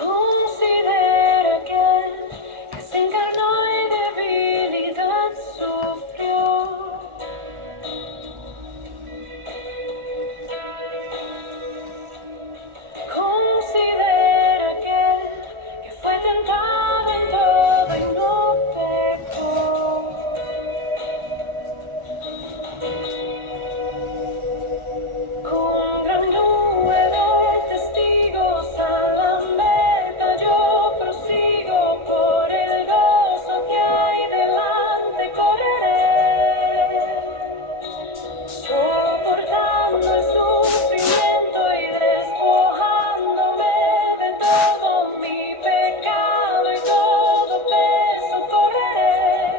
Considera que se encarnó y debilidad sufrió. Considera que fue tentado en todo y no pecó. Con gran nube de testigos a la meta yo prosigo, por el gozo que hay delante correré, soportando el sufrimiento y despojándome de todo mi pecado y todo peso correré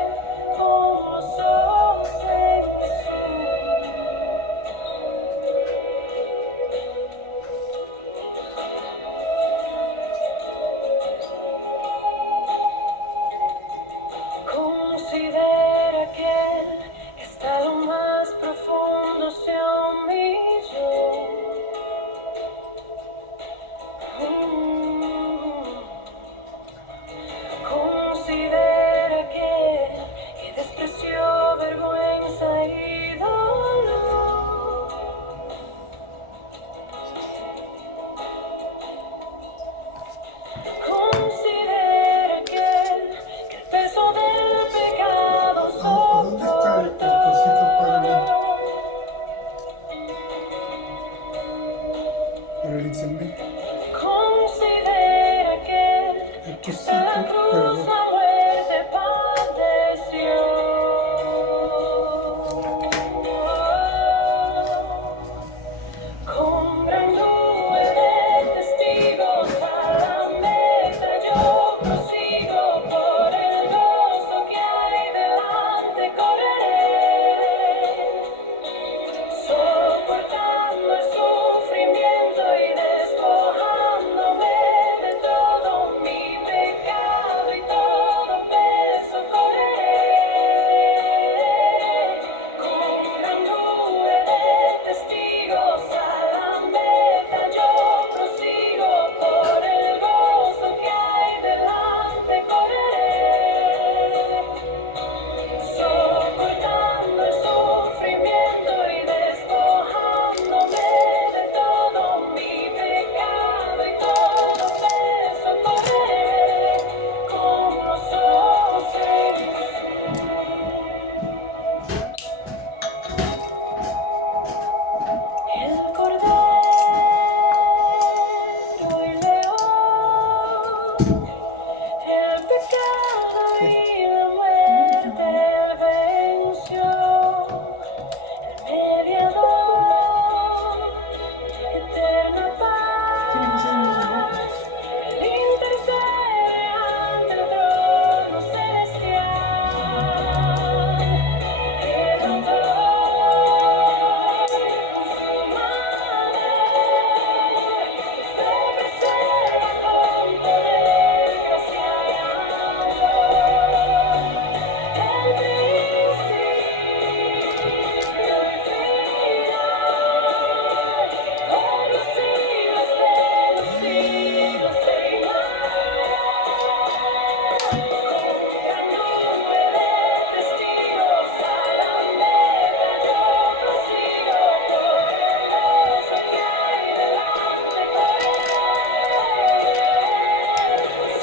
con los ojos en Jesús. Considera que está lo más profundo se humilló. Considera que despreció vergüenza y dolor. Considera que el peso del pecado ¿Dónde está el cosito para el internet? Considera que El hasta la cosito, cruz perdón. la muerte padeció. Con gran nube de testigos a la meta yo prosigo, por el gozo que hay delante correré, soportando el sufrimiento y despojándome de todo mi pecado y todo peso correré. Con gran nube de testigos a la meta yo prosigo, por el gozo que hay delante correré, soportando el sufrimiento y despojándome de todo mi pecado y todo peso correré con los ojos en Jesús. El cordero y león, el pecado y la muerte venció. Mediador, eterna paz, Él intercede ante el trono celestial. El autor y consumador, se preserva con poder, gracia y amor. El principio y final, por los siglos de los siglos con gran nube de testigos a la meta yo prosigo, por el gozo que hay delante correré,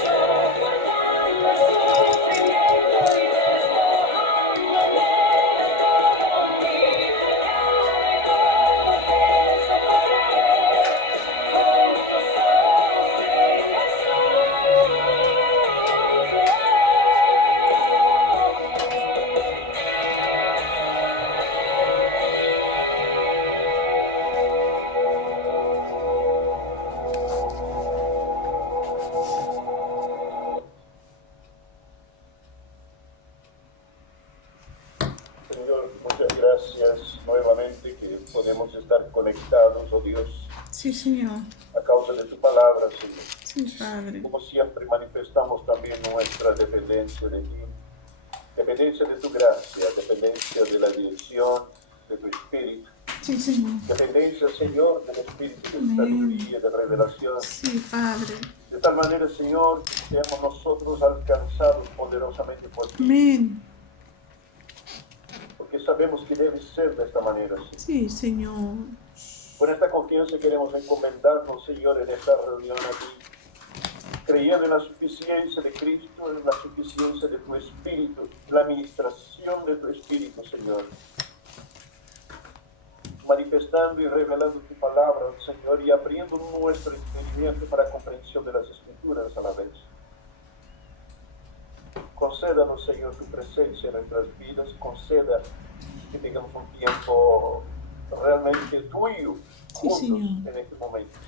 soportando el sufrimiento y despojándome de todo mi pecado y todo peso correré con los ojos en Señor, muchas gracias nuevamente que podemos estar conectados, oh Dios, Sí, Señor. a causa de tu palabra, Señor. Sí, Padre. Como siempre manifestamos también nuestra dependencia de ti, dependencia de tu gracia, dependencia de la dirección de tu Espíritu. Sí, Señor. Dependencia, Señor, del Espíritu de Amén. sabiduría, de revelación. Sí, Padre. De tal manera, Señor, seamos nosotros alcanzados poderosamente por ti, Amén. porque sabemos que debe ser de esta manera, Señor. Sí, Señor. Con esta confianza queremos encomendarnos, Señor, en esta reunión a ti, creyendo en la suficiencia de Cristo, en la suficiencia de tu Espíritu, la administración de tu Espíritu, Señor. Manifestando y revelando tu palabra, Señor, y abriendo nuestro entendimiento para comprensión de las Escrituras a la vez. Concédanos, Señor, tu presencia en nuestras vidas, conceda que tengamos un tiempo realmente tuyo, Sí, juntos Señor. en este momento.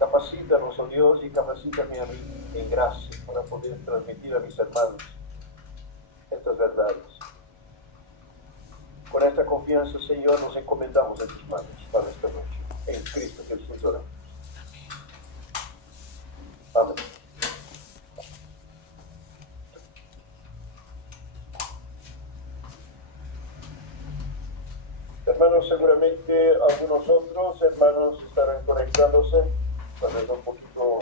Capacítanos, oh Dios, y capacítame a mí en gracia para poder transmitir a mis hermanos estas verdades. Con esta confianza, Señor, nos encomendamos en tus manos para esta noche. En Cristo Jesús oramos. Amén. Hermanos, seguramente algunos otros hermanos estarán conectándose, tal vez un poquito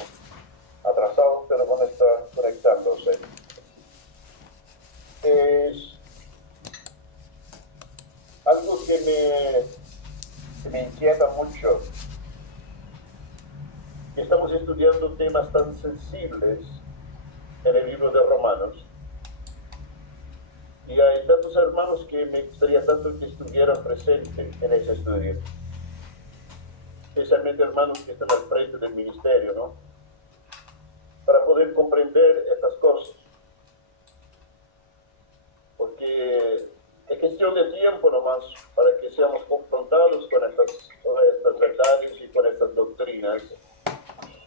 atrasados, pero van a estar conectándose. Es algo que me inquieta mucho. Estamos estudiando temas tan sensibles en el libro de Romanos. Y hay tantos hermanos que me gustaría tanto que estuvieran presentes en ese estudio. Especialmente hermanos que están al frente del ministerio, ¿no? Para poder comprender estas cosas. Porque es cuestión de tiempo nomás para que seamos confrontados con estas verdades y con estas doctrinas.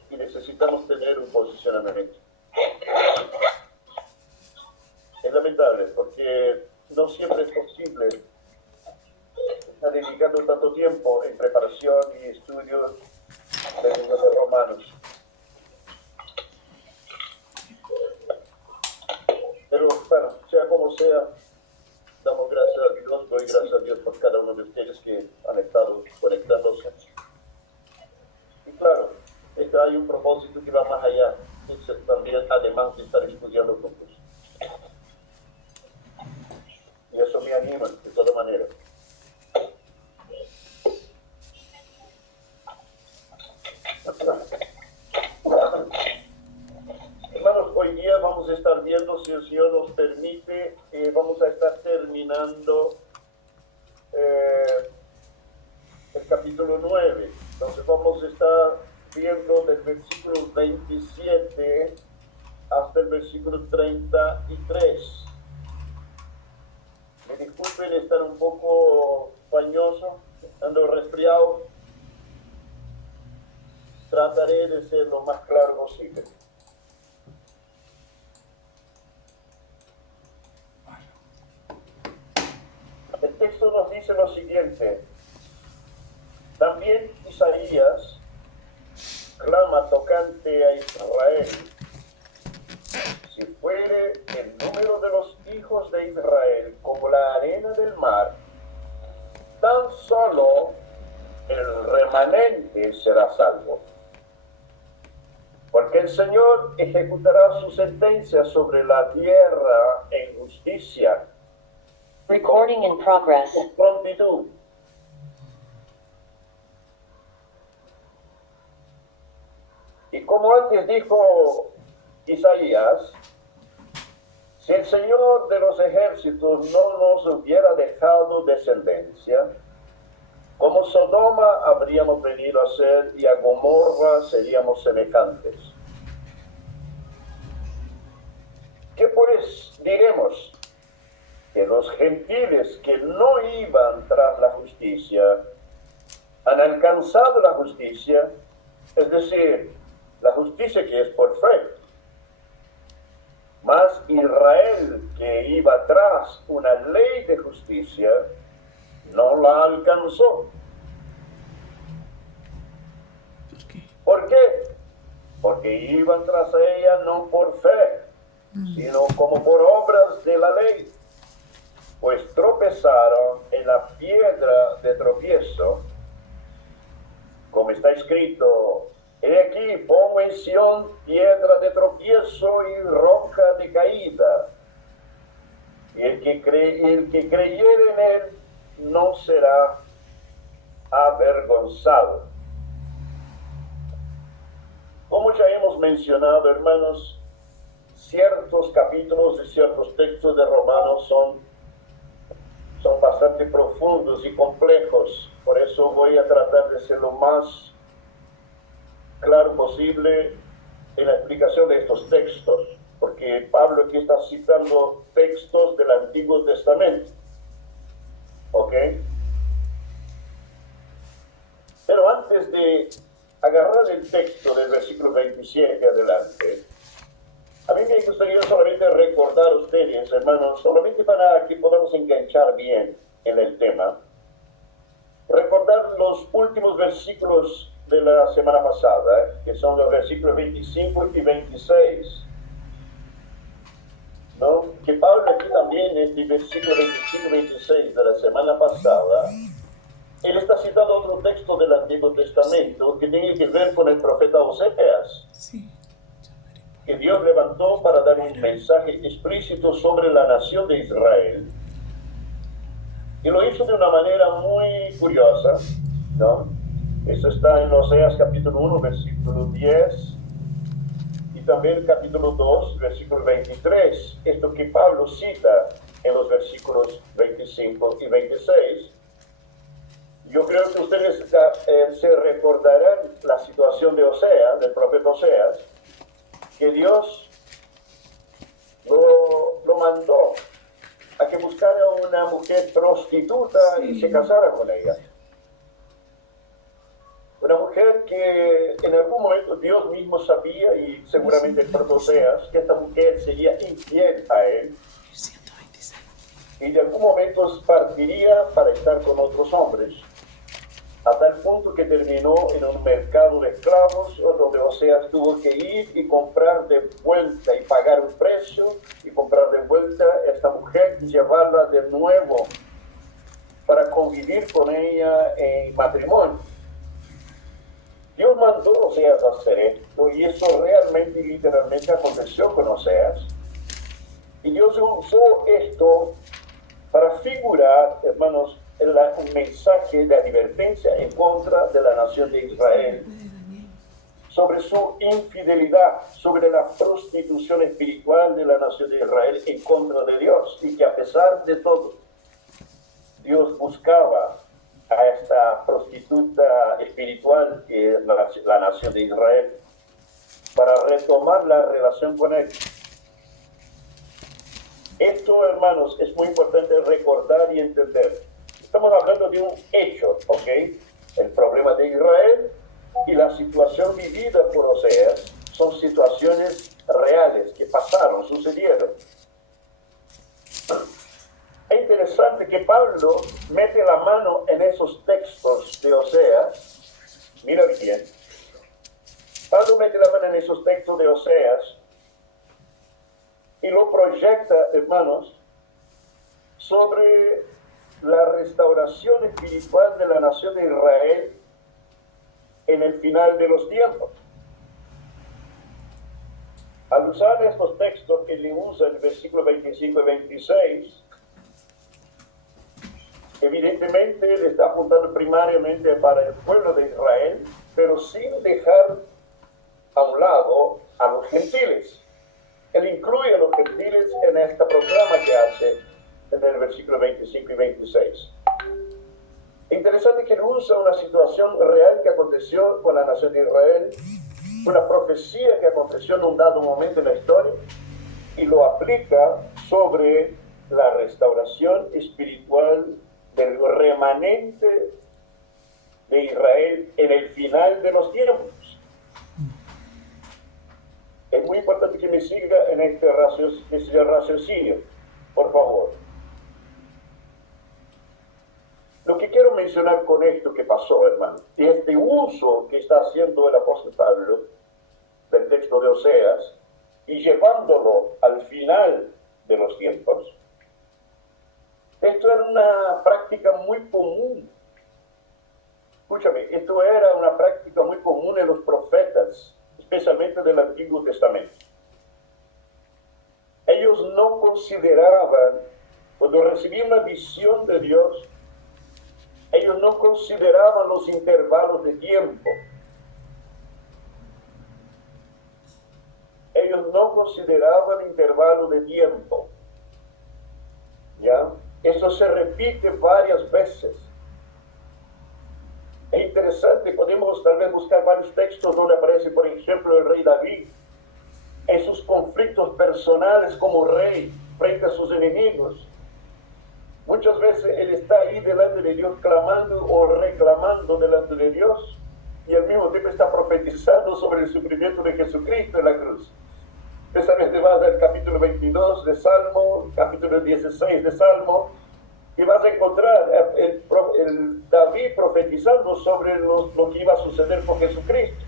Y necesitamos tener un posicionamiento. Es lamentable porque no siempre es posible estar dedicando tanto tiempo en preparación y estudio del libro de Romanos. Pero bueno, sea como sea, damos gracias a Dios, doy gracias a Dios por cada uno de ustedes que han estado conectándose. Y claro, hay un propósito que va más allá, es también además de estar estudiando juntos. Y eso me anima de toda manera. Hermanos, hoy día vamos a estar viendo, si el Señor nos permite, vamos a estar terminando el capítulo 9. Entonces vamos a estar viendo del versículo 27 hasta el versículo 33. Me disculpen estar un poco fañoso, ando resfriado. Trataré de ser lo más claro posible. El texto nos dice lo siguiente. También Isaías clama tocante a Israel. Si fuere el número de los hijos de Israel como la arena del mar, tan solo el remanente será salvo. Porque el Señor ejecutará su sentencia sobre la tierra en justicia. Recording in progress. Con prontitud. Y como antes dijo Isaías, si el Señor de los ejércitos no nos hubiera dejado descendencia, como Sodoma habríamos venido a ser y a Gomorra seríamos semejantes. ¿Qué pues diremos? Que los gentiles que no iban tras la justicia han alcanzado la justicia, es decir, la justicia que es por fe. Mas Israel, que iba tras una ley de justicia, no la alcanzó. ¿Por qué? Porque iban tras ella no por fe, sino como por obras de la ley. Pues tropezaron en en la piedra de tropiezo, como está escrito, he aquí pongo en Sión piedra de tropiezo y roca de caída, y el que creyere en él no será avergonzado. Como ya hemos mencionado, hermanos, ciertos capítulos y ciertos textos de Romanos son bastante profundos y complejos. Por eso voy a tratar de ser lo más claro posible en la explicación de estos textos, porque Pablo aquí está citando textos del Antiguo Testamento. ¿Ok? Pero antes de agarrar el texto del versículo 27 adelante, a mí me gustaría solamente recordar a ustedes, hermanos, solamente para que podamos enganchar bien en el tema, recordar los últimos versículos de la semana pasada, que son los versículos 25 y 26, ¿no? Que Pablo aquí también, en este versículo 25 y 26 de la semana pasada, él está citando otro texto del Antiguo Testamento que tiene que ver con el profeta Oseas, Sí. que Dios levantó para dar un mensaje explícito sobre la nación de Israel. Y lo hizo de una manera muy curiosa, ¿no? Eso está en Oseas capítulo 1, versículo 10, y también capítulo 2, versículo 23. Esto que Pablo cita en los versículos 25 y 26. Yo creo que ustedes se recordarán la situación de Oseas, del profeta Oseas, que Dios lo mandó a que buscara una mujer prostituta y se casara con ella. Una mujer que en algún momento Dios mismo sabía, y seguramente el propio Oseas, que esta mujer sería infiel a él, 126. y de algún momento partiría para estar con otros hombres, a tal punto que terminó en un mercado de esclavos, donde Oseas tuvo que ir y comprar de vuelta y pagar un precio y comprar de vuelta a esta mujer y llevarla de nuevo para convivir con ella en matrimonio. Dios mandó a Oseas a hacer esto, y eso realmente y literalmente aconteció con Oseas. Y Dios usó esto para figurar, hermanos, un mensaje de advertencia en contra de la nación de Israel, sobre su infidelidad, sobre la prostitución espiritual de la nación de Israel en contra de Dios, y que a pesar de todo, Dios buscaba a esta prostituta espiritual que es la nación de Israel, para retomar la relación con él. Esto, hermanos, es muy importante recordar y entender. Estamos hablando de un hecho, ¿ok? El problema de Israel y la situación vivida por Oseas son situaciones reales que pasaron, sucedieron. Es interesante que Pablo mete la mano en esos textos de Oseas. Mira bien. Pablo mete la mano en esos textos de Oseas y lo proyecta, hermanos, sobre la restauración espiritual de la nación de Israel en el final de los tiempos. Al usar estos textos que le usa el versículo 25 y 26, evidentemente le está apuntando primariamente para el pueblo de Israel, pero sin dejar a un lado a los gentiles. Él incluye a los gentiles en este programa que hace en el versículo 25 y 26. Es interesante que él usa una situación real que aconteció con la nación de Israel, una profecía que aconteció en un dado momento en la historia, y lo aplica sobre la restauración espiritual del remanente de Israel en el final de los tiempos. Es muy importante que me siga en este raciocinio, por favor. Lo que quiero mencionar con esto que pasó, hermano, y este uso que está haciendo el apóstol Pablo del texto de Oseas y llevándolo al final de los tiempos, Esto era una práctica muy común. Escúchame, esto era una práctica muy común en los profetas, especialmente del Antiguo Testamento. Ellos no consideraban, cuando recibían una visión de Dios, ellos no consideraban los intervalos de tiempo. Ellos no consideraban intervalos de tiempo. ¿Ya? Eso se repite varias veces. Es interesante, podemos tal vez buscar varios textos donde aparece, por ejemplo, el rey David en sus conflictos personales como rey frente a sus enemigos. Muchas veces él está ahí delante de Dios clamando o reclamando delante de Dios y al mismo tiempo está profetizando sobre el sufrimiento de Jesucristo en la cruz. Esa vez te vas al capítulo 22 de Salmo, capítulo 16 de Salmo, y vas a encontrar el David profetizando sobre lo que iba a suceder con Jesucristo,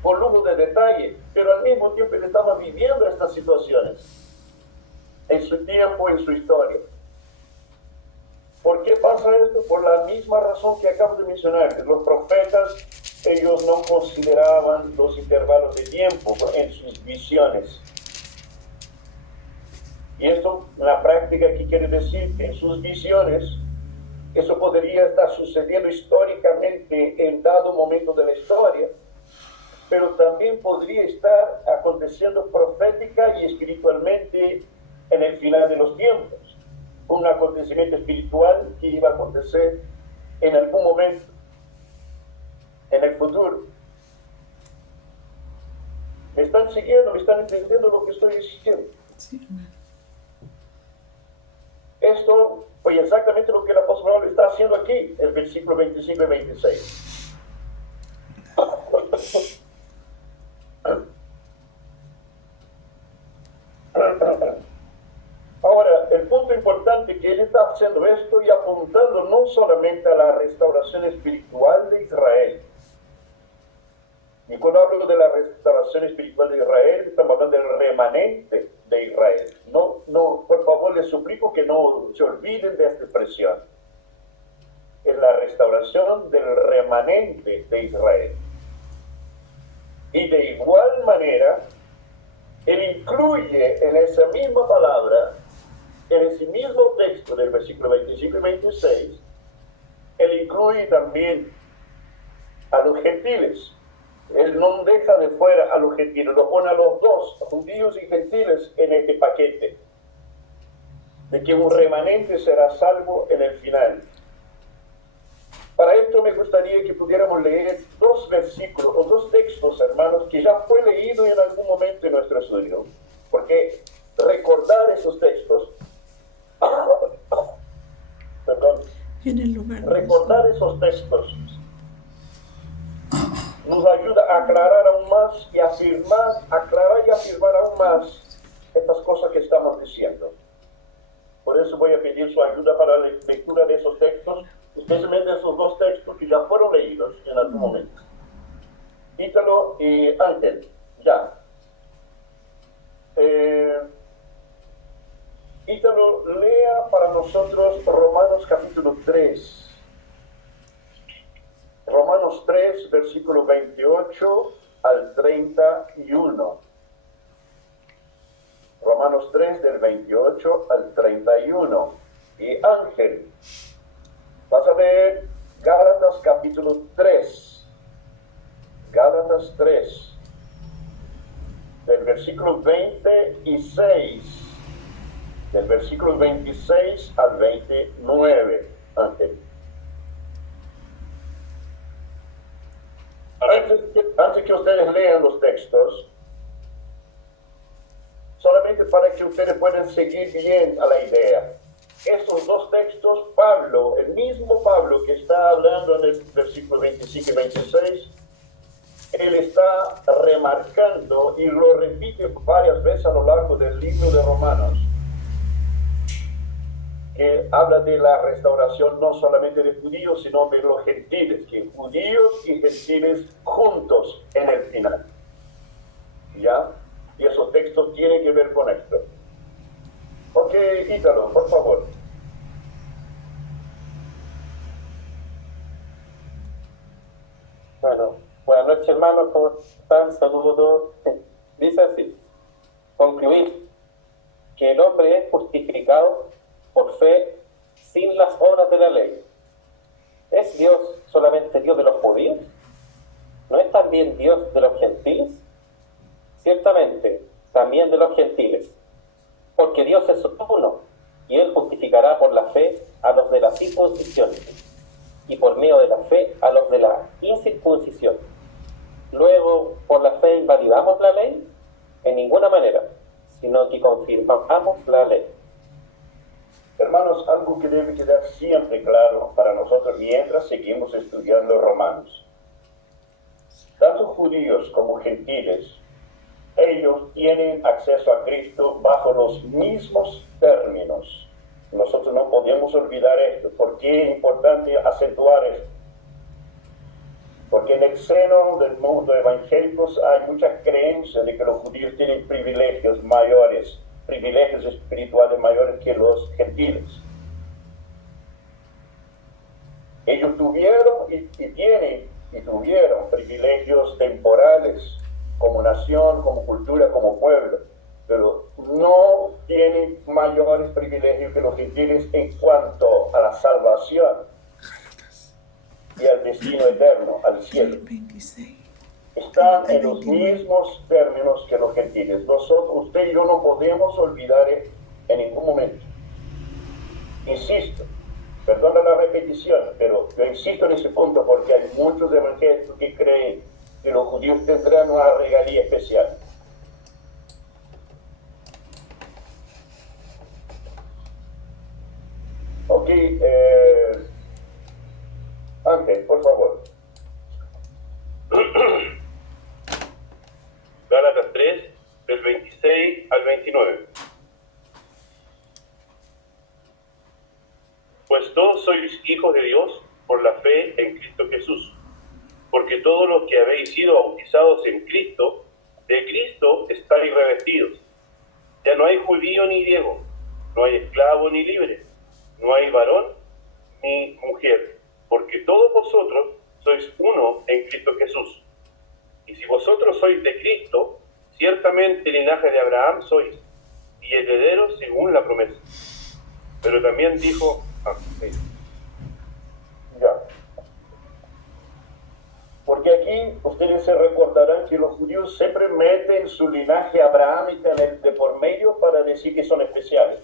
con lujo de detalle, pero al mismo tiempo él estaba viviendo estas situaciones en su tiempo, en su historia. ¿Por qué pasa esto? Por la misma razón que acabo de mencionar. Los profetas, ellos no consideraban los intervalos de tiempo en sus visiones. Y esto, en la práctica, ¿qué quiere decir? Que en sus visiones, eso podría estar sucediendo históricamente en dado momento de la historia, pero también podría estar aconteciendo profética y espiritualmente en el final de los tiempos. Un acontecimiento espiritual que iba a acontecer en algún momento, en el futuro. ¿Me están siguiendo? ¿Me están entendiendo lo que estoy diciendo? Sí. Esto fue exactamente lo que el apóstol Pablo está haciendo aquí, el versículo 25 y 26. Ahora, el punto importante que él está haciendo esto y apuntando no solamente a la restauración espiritual de Israel. Y cuando hablo de la restauración espiritual de Israel, estamos hablando del remanente de Israel. No, por favor, les suplico que no se olviden de esta expresión. Es la restauración del remanente de Israel. Y de igual manera, él incluye en esa misma palabra, en ese mismo texto del versículo 25 y 26, él incluye también a los gentiles. Él no deja de fuera a los gentiles, lo pone a los dos, judíos y gentiles, en este paquete, de que un remanente será salvo en el final. Para esto me gustaría que pudiéramos leer dos versículos, o dos textos, hermanos, que ya fue leído en algún momento en nuestro estudio, porque recordar esos textos, En el lugar. recordar esos textos nos ayuda a aclarar aún más y aclarar y afirmar aún más estas cosas que estamos diciendo. Por eso voy a pedir su ayuda para la lectura de esos textos, especialmente esos dos textos que ya fueron leídos en algún momento. Ítalo y Ángel, ya. Ítalo, lea para nosotros Romanos capítulo 3. Romanos 3, versículo 28 al 31. Romanos 3, del 28 al 31. Y Ángel, vas a leer Gálatas capítulo 3. Gálatas 3, del versículo 26. Del versículo 26 al 29. Ángel. Antes que ustedes lean los textos, solamente para que ustedes puedan seguir bien a la idea. Estos dos textos, Pablo, el mismo Pablo que está hablando en el versículo 25 y 26, él está remarcando y lo repite varias veces a lo largo del libro de Romanos, que habla de la restauración no solamente de judíos, sino de los gentiles, que judíos y gentiles juntos en el final. ¿Ya? Y esos textos tienen que ver con esto. Ok, Ítalo, por favor. Bueno, buenas noches hermanos, ¿cómo están? Saludos a todos. Dice así, concluir que el hombre es justificado por fe sin las obras de la ley. ¿Es Dios solamente Dios de los judíos? ¿No es también Dios de los gentiles? Ciertamente, también de los gentiles, porque Dios es uno, y Él justificará por la fe a los de la circuncisión, y por medio de la fe a los de la incircuncisión. Luego, ¿por la fe invalidamos la ley? En ninguna manera, sino que confirmamos la ley. Hermanos, algo que debe quedar siempre claro para nosotros mientras seguimos estudiando Romanos. Tanto judíos como gentiles, ellos tienen acceso a Cristo bajo los mismos términos. Nosotros no podemos olvidar esto. ¿Por qué es importante acentuar esto? Porque en el seno del mundo evangélico hay mucha creencia de que los judíos tienen privilegios mayores, privilegios espirituales mayores que los gentiles. Ellos tuvieron y tuvieron privilegios temporales como nación, como cultura, como pueblo, pero no tienen mayores privilegios que los gentiles en cuanto a la salvación y al destino eterno, al cielo. 26. Están en los mismos términos que los gentiles. Nosotros, usted y yo no podemos olvidar en ningún momento. Insisto, perdona la repetición, pero yo insisto en ese punto porque hay muchos evangélicos que creen que los judíos tendrán una regalía especial. Ok, Ángel, por favor. Gálatas 3, del 26 al 29. Pues todos sois hijos de Dios por la fe en Cristo Jesús. Porque todos los que habéis sido bautizados en Cristo, de Cristo estáis revestidos. Ya no hay judío ni griego, no hay esclavo ni libre, no hay varón ni mujer, porque todos vosotros sois uno en Cristo Jesús. Y si vosotros sois de Cristo, ciertamente linaje de Abraham sois, y herederos según la promesa. Pero también dijo, Ya. Porque aquí ustedes se recordarán que los judíos siempre meten su linaje abrahámico de por medio para decir que son especiales.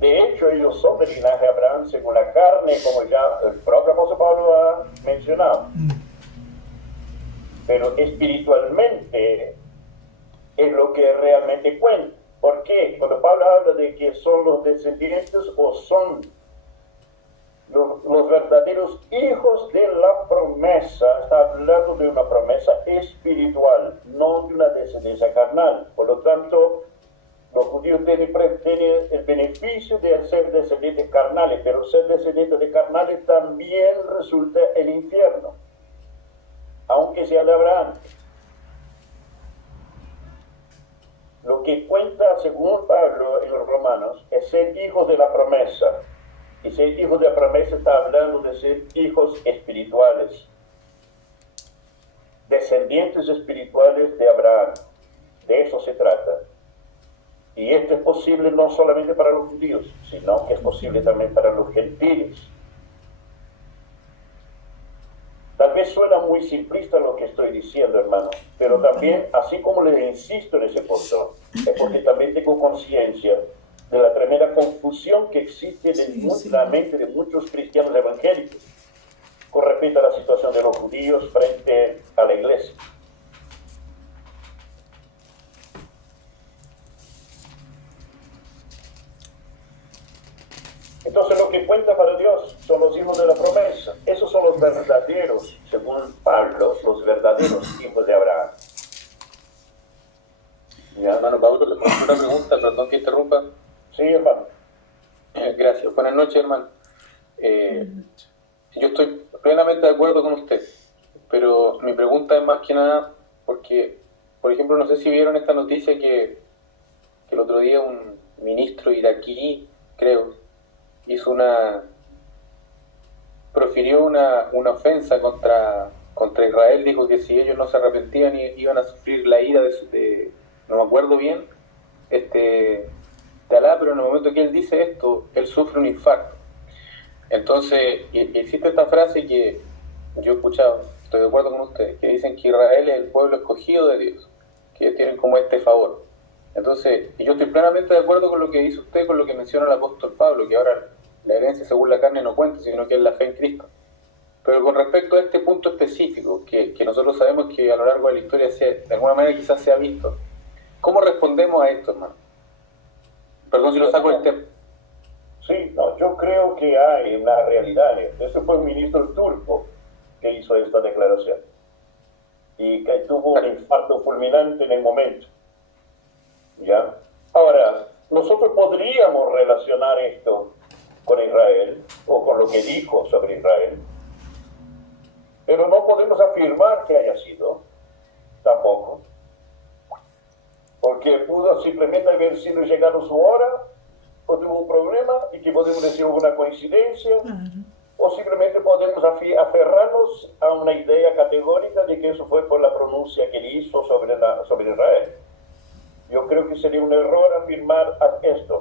De hecho, ellos son del linaje de Abraham según la carne, como ya el propio apóstol Pablo ha mencionado. Pero espiritualmente es lo que realmente cuenta. ¿Por qué? Cuando Pablo habla de que son los descendientes o son los verdaderos hijos de la promesa, está hablando de una promesa espiritual, no de una descendencia carnal. Por lo tanto, los judíos tienen el beneficio de ser descendientes carnales, pero ser descendientes de carnales también resulta el infierno, aunque sea de Abraham. Lo que cuenta, según Pablo en los Romanos, es ser hijos de la promesa. Y ser hijos de la promesa está hablando de ser hijos espirituales, descendientes espirituales de Abraham. De eso se trata. Y esto es posible no solamente para los judíos, sino que es posible también para los gentiles. Tal vez suena muy simplista lo que estoy diciendo, hermano, pero también, así como les insisto en ese punto, es porque también tengo conciencia de la tremenda confusión que existe en la mente de muchos cristianos evangélicos con respecto a la situación de los judíos frente a la iglesia. Entonces lo que cuenta para Dios son los hijos de la promesa. Esos son los verdaderos, según Pablo, los verdaderos hijos de Abraham. Ya, hermano Pablo, una pregunta, perdón que interrumpa. Sí, hermano. Gracias. Buenas noches, hermano. Yo estoy plenamente de acuerdo con usted, pero mi pregunta es más que nada porque, por ejemplo, no sé si vieron esta noticia que el otro día un ministro iraquí, creo, hizo una profirió una ofensa contra Israel, dijo que si ellos no se arrepentían iban a sufrir la ira no me acuerdo bien, de Alá, pero en el momento que él dice esto, él sufre un infarto. Entonces, existe esta frase que yo he escuchado, estoy de acuerdo con ustedes, que dicen que Israel es el pueblo escogido de Dios, que tienen como este favor. Entonces, y yo estoy plenamente de acuerdo con lo que dice usted, con lo que menciona el apóstol Pablo, que ahora la herencia según la carne no cuenta, sino que es la fe en Cristo. Pero con respecto a este punto específico, que nosotros sabemos que a lo largo de la historia de alguna manera quizás se ha visto, ¿cómo respondemos a esto, hermano? Perdón si lo saco del tema. Sí, no, yo creo que hay una realidad. Ese fue un ministro turco que hizo esta declaración y que tuvo un infarto fulminante en el momento. ¿Ya? Ahora, nosotros podríamos relacionar esto con Israel o con lo que dijo sobre Israel, pero no podemos afirmar que haya sido, tampoco, porque pudo simplemente haber sido llegado su hora, o tuvo un problema, y que podemos decir una coincidencia, o simplemente podemos aferrarnos a una idea categórica de que eso fue por la pronuncia que él hizo sobre Israel. Yo creo que sería un error afirmar esto.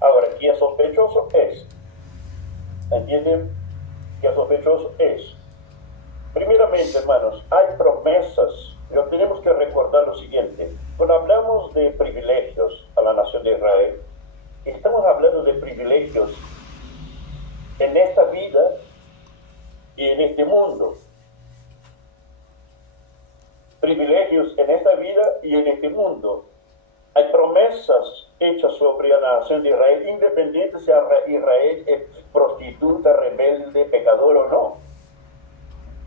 Ahora, ¿qué es sospechoso? Es. ¿Entienden? ¿Qué es sospechoso? Es. Primeramente, hermanos, hay promesas. Pero tenemos que recordar lo siguiente. Cuando hablamos de privilegios a la nación de Israel, estamos hablando de privilegios en esta vida y en este mundo. Privilegios en esta vida y en este mundo. Hay promesas hechas sobre la nación de Israel, independiente si Israel es prostituta, rebelde, pecador o no.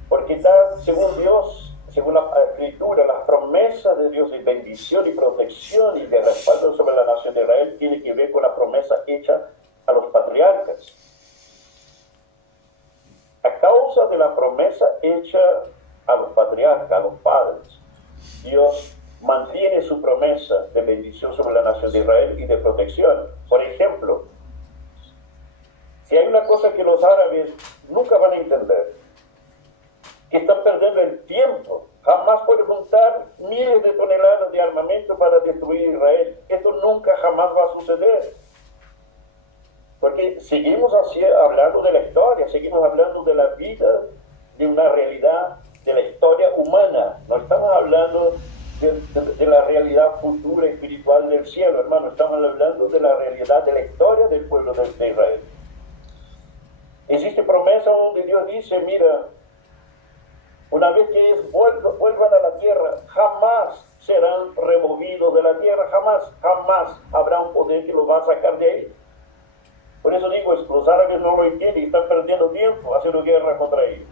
Porque está, según Dios, según la Escritura, las promesas de Dios de bendición y protección y de respaldo sobre la nación de Israel tiene que ver con la promesa hecha a los patriarcas. A causa de la promesa hecha a los patriarcas, a los padres, Dios mantiene su promesa de bendición sobre la nación de Israel y de protección. Por ejemplo, si hay una cosa que los árabes nunca van a entender, que están perdiendo el tiempo, jamás pueden juntar miles de toneladas de armamento para destruir Israel. Esto nunca jamás va a suceder. Porque seguimos hablando de la historia, seguimos hablando de la vida, de una realidad, de la historia humana. No estamos hablando de la realidad futura espiritual del cielo, hermano. Estamos hablando de la realidad de la historia del pueblo de Israel. Existe promesa donde Dios dice, mira, una vez que ellos vuelvan a la tierra, jamás serán removidos de la tierra, jamás habrá un poder que los va a sacar de ahí. Por eso digo, los árabes no lo entienden y están perdiendo tiempo haciendo guerra contra ellos.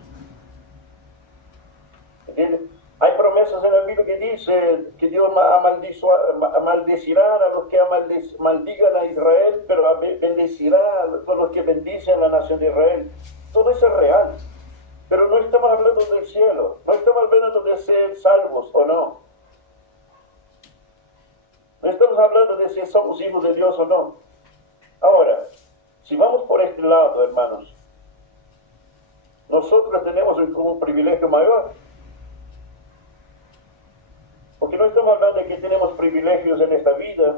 ¿Entiendes? Hay promesas en la Biblia que dice que Dios maldecirá a los que maldigan a Israel, pero bendecirá a los que bendicen a la nación de Israel. Todo eso es real. Pero no estamos hablando del cielo, no estamos hablando de ser salvos o no. No estamos hablando de si somos hijos de Dios o no. Ahora, si vamos por este lado, hermanos, nosotros tenemos un privilegio mayor. Porque no estamos hablando de que tenemos privilegios en esta vida,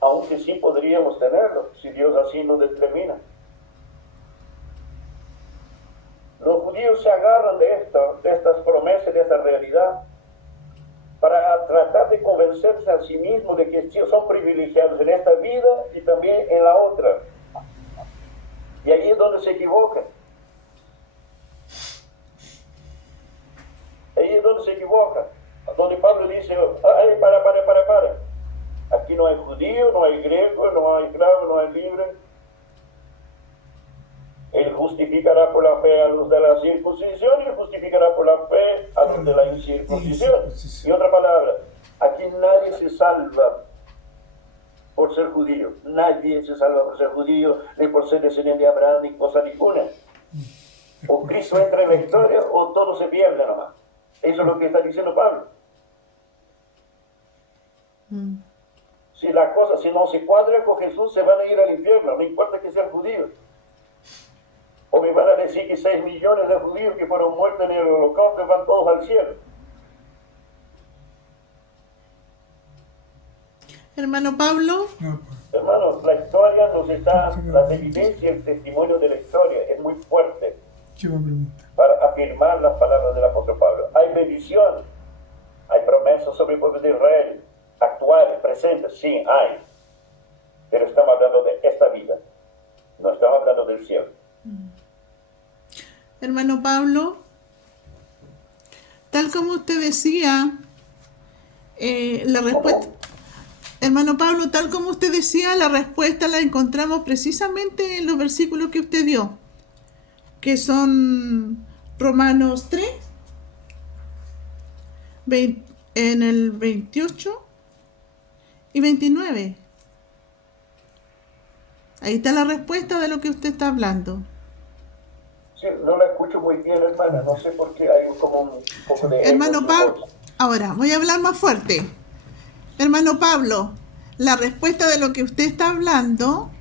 aunque sí podríamos tenerlos, si Dios así lo determina. Los judíos se agarran de estas promesas, de esta realidad, para tratar de convencerse a sí mismos de que son privilegiados en esta vida y también en la otra. Y ahí es donde se equivocan. Ahí es donde se equivocan. Donde Pablo dice, ay, para. Aquí no hay judío, no hay griego, no hay esclavo, no hay libre. Él justificará por la fe a los de la circuncisión y justificará por la fe a los de la incircuncisión. Y otra palabra, aquí nadie se salva por ser judío. Nadie se salva por ser judío, ni por ser descendiente de Abraham, ni cosa ninguna. O Cristo entra en la historia o todo se pierde nomás. Eso es lo que está diciendo Pablo. Si la cosa, si no se cuadra con Jesús, se van a ir al infierno, no importa que sean judíos. O me van a decir que 6 millones de judíos que fueron muertos en el holocausto van todos al cielo. Hermano Pablo, No, pues, Hermanos, la historia nos está, la evidencia, el testimonio de la historia es muy fuerte ¿qué va a preguntar? para afirmar las palabras del apóstol Pablo. Hay bendición, hay promesas sobre el pueblo de Israel, actuales, presentes, sí, hay. Pero estamos hablando de esta vida, no estamos hablando del cielo. hermano Pablo, tal como usted decía, la respuesta, hermano Pablo, tal como usted decía, la respuesta la encontramos precisamente en los versículos que usted dio, que son Romanos 3, en el 28 y 29. Ahí está la respuesta de lo que usted está hablando. Sí, no la escucho muy bien, hermana, no sé por qué hay como un poco de... Hermano eco en su Pablo, voz. ahora voy a hablar más fuerte. Hermano Pablo, la respuesta de lo que usted está hablando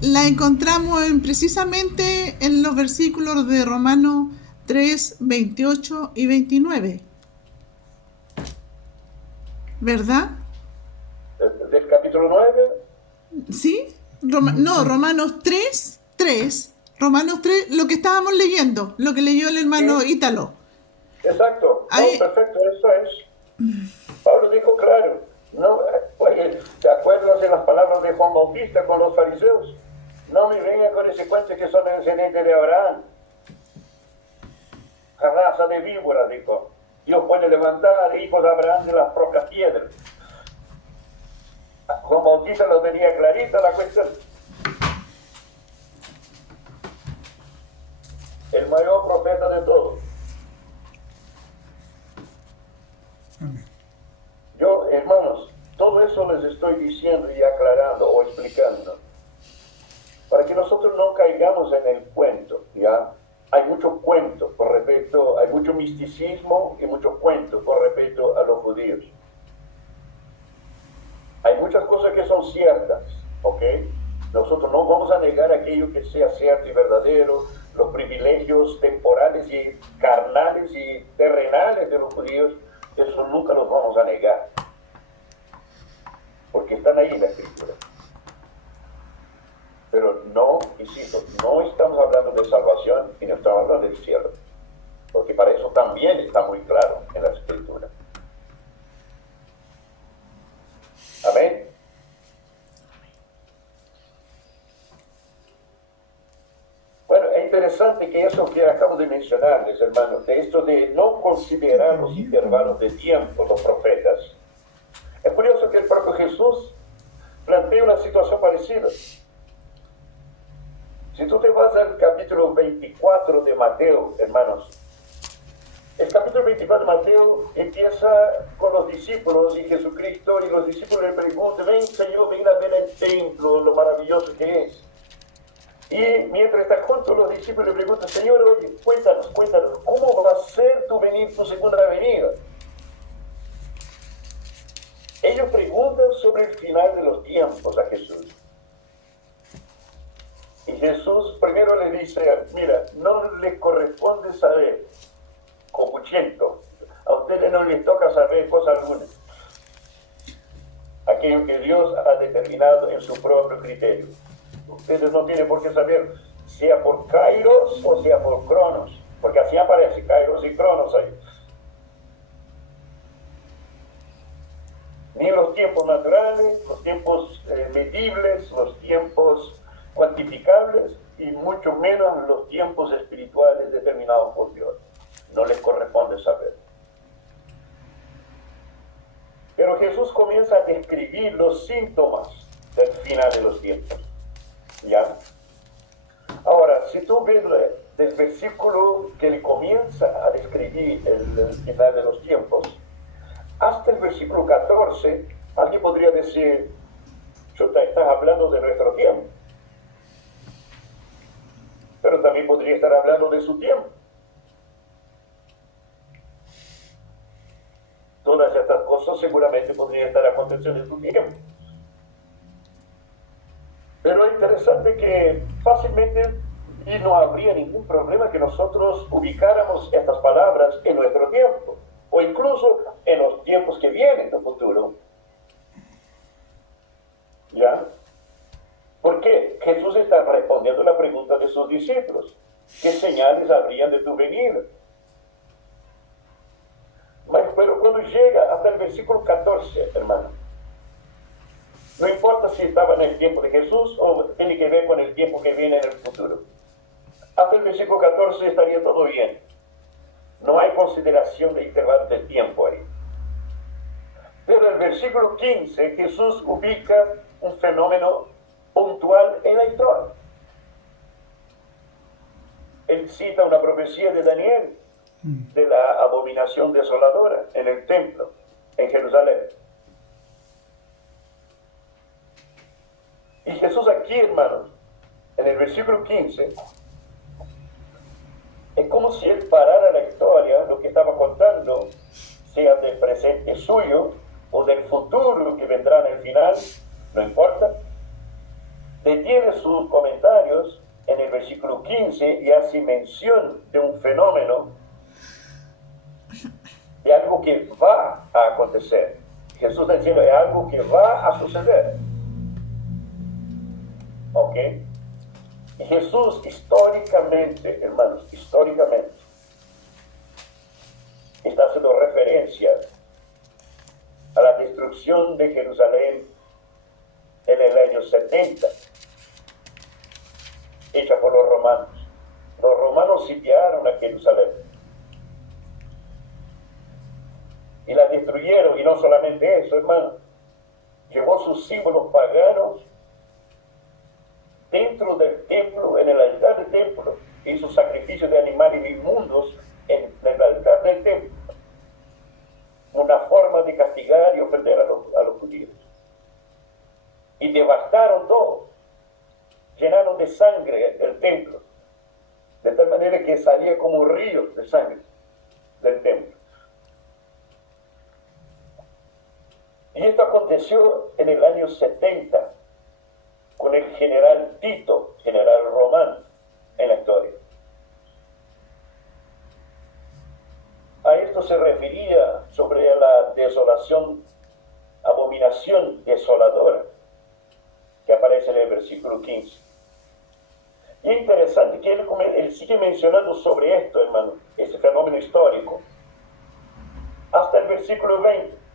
la encontramos precisamente en los versículos de Romanos 3, 28 y 29. ¿Verdad? Del capítulo 9, ¿Sí? Romanos 3, 3. Romanos 3, lo que estábamos leyendo, lo que leyó el hermano Ítalo. exacto, no, Ahí- perfecto, eso es. Pablo dijo claro, no, oye, ¿te acuerdas de las palabras de Juan Bautista con los fariseos? No me vengan con ese cuento que son descendientes de Abraham. Raza de víboras, dijo. Dios puede levantar hijos de Abraham de las propias piedras. Juan Bautista lo tenía clarita la cuestión. El mayor profeta de todos. Amén. Yo, hermanos, todo eso les estoy diciendo y aclarando o explicando para que nosotros no caigamos en el cuento, ¿ya? Hay mucho cuento con respecto, hay mucho misticismo y mucho cuento con respecto a los judíos. Hay muchas cosas que son ciertas, ¿ok? Nosotros no vamos a negar aquello que sea cierto y verdadero, los privilegios temporales y carnales y terrenales de los judíos, eso nunca los vamos a negar, porque están ahí en la Escritura. Pero no, insisto, no estamos hablando de salvación y no estamos hablando del cielo, porque para eso también está muy claro en la Escritura. Amén. Bueno, es interesante que eso que acabo de mencionarles, hermanos, de esto de no considerar los intervalos de tiempo, los profetas. Es curioso que el propio Jesús plantea una situación parecida. Si tú te vas al capítulo 24 de Mateo, hermanos, el capítulo 24 de Mateo empieza con los discípulos y Jesucristo, y los discípulos le preguntan: ven, Señor, ven a ver el templo, lo maravilloso que es. Y mientras están juntos, los discípulos le preguntan: Señor, oye, cuéntanos, ¿cómo va a ser tu segunda venida? Ellos preguntan sobre el final de los tiempos a Jesús. Y Jesús primero le dice: mira, no les corresponde saber, copuchento, a ustedes no les toca saber cosa alguna. Aquello que Dios ha determinado en su propio criterio. Ustedes no tienen por qué saber, sea por Kairos o sea por Cronos, porque así aparece Kairos y Cronos ahí. Ni los tiempos naturales, los tiempos medibles, los tiempos cuantificables, y mucho menos los tiempos espirituales determinados por Dios. No les corresponde saber. Pero Jesús comienza a describir los síntomas del final de los tiempos. ¿Ya? Ahora, si tú ves del versículo que él comienza a describir el final de los tiempos, hasta el versículo 14, alguien podría decir: chuta, estás hablando de nuestro tiempo. Pero también podría estar hablando de su tiempo. Todas estas cosas seguramente podrían estar aconteciendo en su tiempo. Pero es interesante que fácilmente y no habría ningún problema que nosotros ubicáramos estas palabras en nuestro tiempo, o incluso en los tiempos que vienen en el futuro. ¿Ya? ¿Por qué? Jesús está respondiendo la pregunta de sus discípulos. ¿Qué señales habrían de tu venida? Pero cuando llega hasta el versículo 14, hermano, no importa si estaba en el tiempo de Jesús o tiene que ver con el tiempo que viene en el futuro. Hasta el versículo 14 estaría todo bien. No hay consideración de intervalo de tiempo ahí. Pero en el versículo 15 Jesús ubica un fenómeno puntual en la historia. Él cita una profecía de Daniel de la abominación desoladora en el templo en Jerusalén. Y Jesús aquí, hermanos, en el versículo 15, es como si él parara la historia, lo que estaba contando, sea del presente suyo o del futuro que vendrá en el final, no importa. Detiene sus comentarios en el versículo 15 y hace mención de un fenómeno, de algo que va a acontecer. Jesús está diciendo, es algo que va a suceder. ¿Ok? Y Jesús históricamente, hermanos, históricamente, está haciendo referencia a la destrucción de Jerusalén en el año 70, hecha por los romanos. Los romanos sitiaron a Jerusalén y la destruyeron, y no solamente eso, hermano, llevó sus símbolos paganos dentro del templo, en el altar del templo, hizo sacrificios de animales inmundos en el altar del templo, una forma de castigar y ofender a los judíos. Y devastaron todo, llenaron de sangre el templo, de tal manera que salía como un río de sangre del templo. Y esto aconteció en el año 70, con el general Tito, general romano, en la historia. A esto se refería sobre la desolación, abominación desoladora, que aparece en el versículo 15. Y es interesante que él sigue mencionando sobre esto, hermano, ese fenómeno histórico, hasta el versículo 20.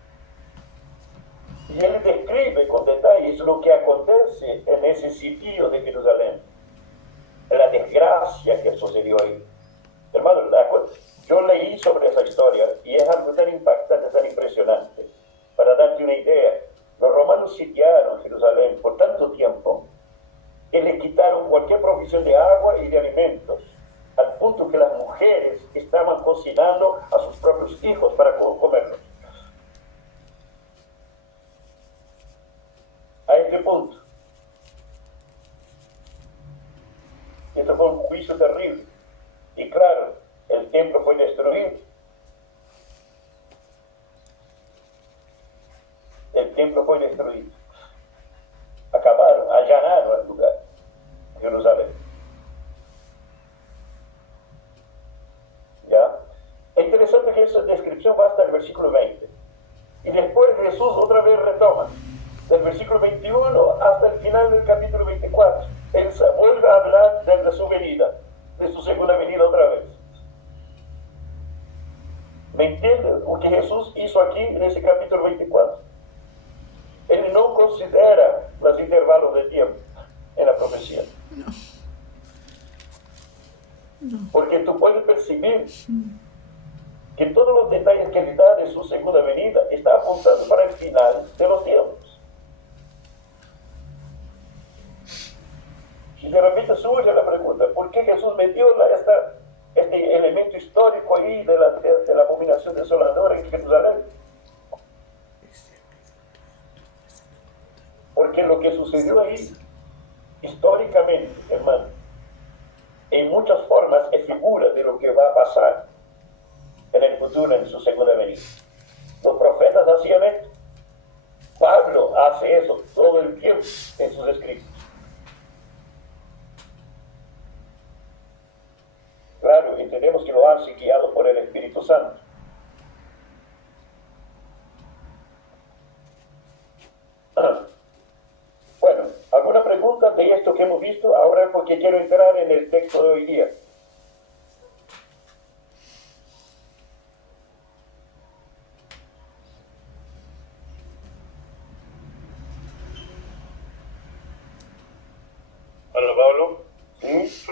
Y él describe con detalles lo que acontece en ese sitio de Jerusalén, la desgracia que sucedió ahí. Hermano, yo leí sobre esa historia y es algo tan impactante, tan impresionante. Para darte una idea, los romanos sitiaron Jerusalén por tanto tiempo que le quitaron cualquier provisión de agua y de alimentos, al punto que las mujeres estaban cocinando a sus propios hijos para comerlos. A este punto. Esto fue un juicio terrible. Y claro, el templo fue destruido. El templo fue destruido. Acabaron, allanaron el lugar, Jerusalén. ¿Ya? Es interesante que esa descripción va hasta el versículo 20. Y después Jesús otra vez retoma, del versículo 21 hasta el final del capítulo 24. Él vuelve a hablar de su venida, de su segunda venida otra vez. ¿Me entienden lo que Jesús hizo aquí en ese capítulo 24? Él no considera los intervalos de tiempo en la profecía. Porque tú puedes percibir que todos los detalles que él da de su segunda venida está apuntando para el final de los tiempos. Y de repente surge la pregunta, ¿por qué Jesús metió este elemento histórico ahí de la abominación desoladora en Jerusalén? Porque lo que sucedió ahí, históricamente, hermano, en muchas formas es figura de lo que va a pasar en el futuro, en su segunda venida. Los profetas hacían esto. Pablo hace eso todo el tiempo en sus escritos. entendemos que lo hace guiado por el Espíritu Santo. Bueno, ¿alguna pregunta de esto que hemos visto? Ahora porque quiero entrar en el texto de hoy día. Bueno, Pablo, ¿Sí?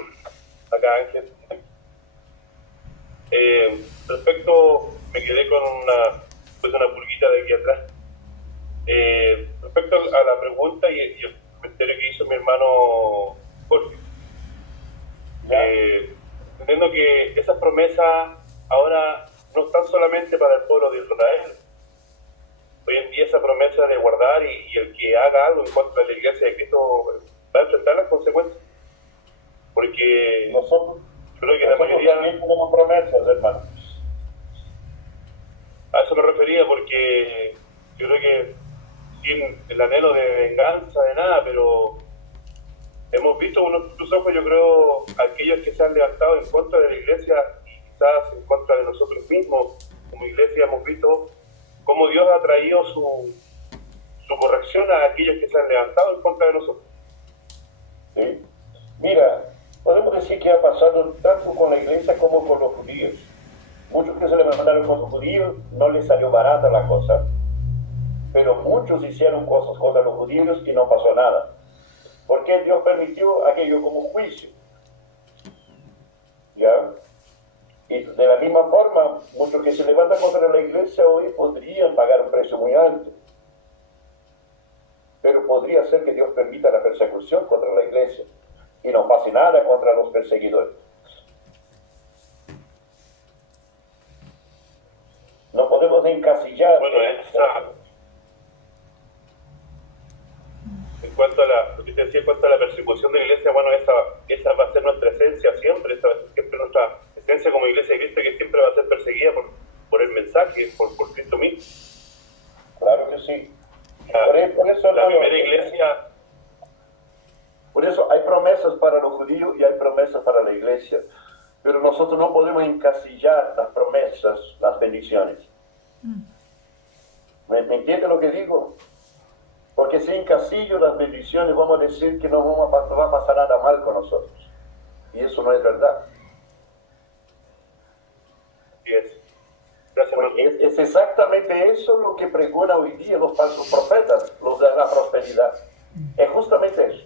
acá Ángel. Respecto, me quedé con una pulguita de aquí atrás. Respecto a la pregunta y el comentario que hizo mi hermano Jorge, ¿Ya? entiendo que esas promesas ahora no están solamente para el pueblo de Israel. Hoy en día esa promesa de guardar y el que haga algo en contra de la iglesia de Cristo va a enfrentar las consecuencias. Porque Nosotros creo que la mayoría, también tenemos promesas, hermano. a eso me refería, porque yo creo que sin el anhelo de venganza, de nada, pero hemos visto con nuestros ojos, yo creo, aquellos que se han levantado en contra de la iglesia y quizás en contra de nosotros mismos. Como iglesia hemos visto cómo Dios ha traído su corrección a aquellos que se han levantado en contra de nosotros. ¿Sí? Mira, podemos decir que ha pasado tanto con la iglesia como con los judíos. Muchos que se levantaron con los judíos no les salió barata la cosa, pero muchos hicieron cosas contra los judíos y no pasó nada. Porque Dios permitió aquello como juicio. ¿Ya? Y de la misma forma, muchos que se levantan contra la iglesia hoy podrían pagar un precio muy alto. Pero podría ser que Dios permita la persecución contra la iglesia y no pase nada contra los perseguidores. No podemos encasillar. Bueno, en cuanto a lo que te decía, en cuanto a la persecución de la iglesia, bueno, esa va a ser nuestra esencia siempre, esa va a ser siempre nuestra esencia como iglesia de Cristo, que siempre va a ser perseguida por el mensaje, por Cristo mismo. Claro que sí. Por eso, La hermano, primera iglesia, por eso hay promesas para los judíos y hay promesas para la iglesia. Pero nosotros no podemos encasillar las promesas, las bendiciones. ¿Me entiende lo que digo? Porque si encasillo las bendiciones, vamos a decir que no va a pasar nada mal con nosotros. Y eso no es verdad. y es, gracias, hermano. Porque es exactamente eso lo que pregonan hoy día los falsos profetas, los de la prosperidad. Es justamente eso.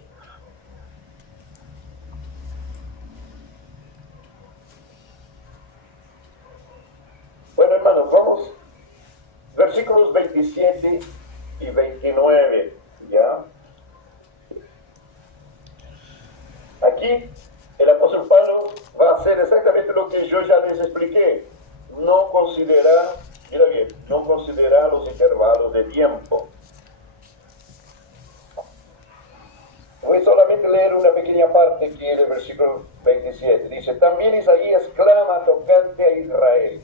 Bueno, hermanos, vamos. Versículos 27 y 29, ¿ya? Aquí el apóstol Pablo va a hacer exactamente lo que yo ya les expliqué. No considera, mira bien, no considera los intervalos de tiempo. Voy solamente a leer una pequeña parte aquí del versículo 27. Dice, también Isaías clama tocante a Israel.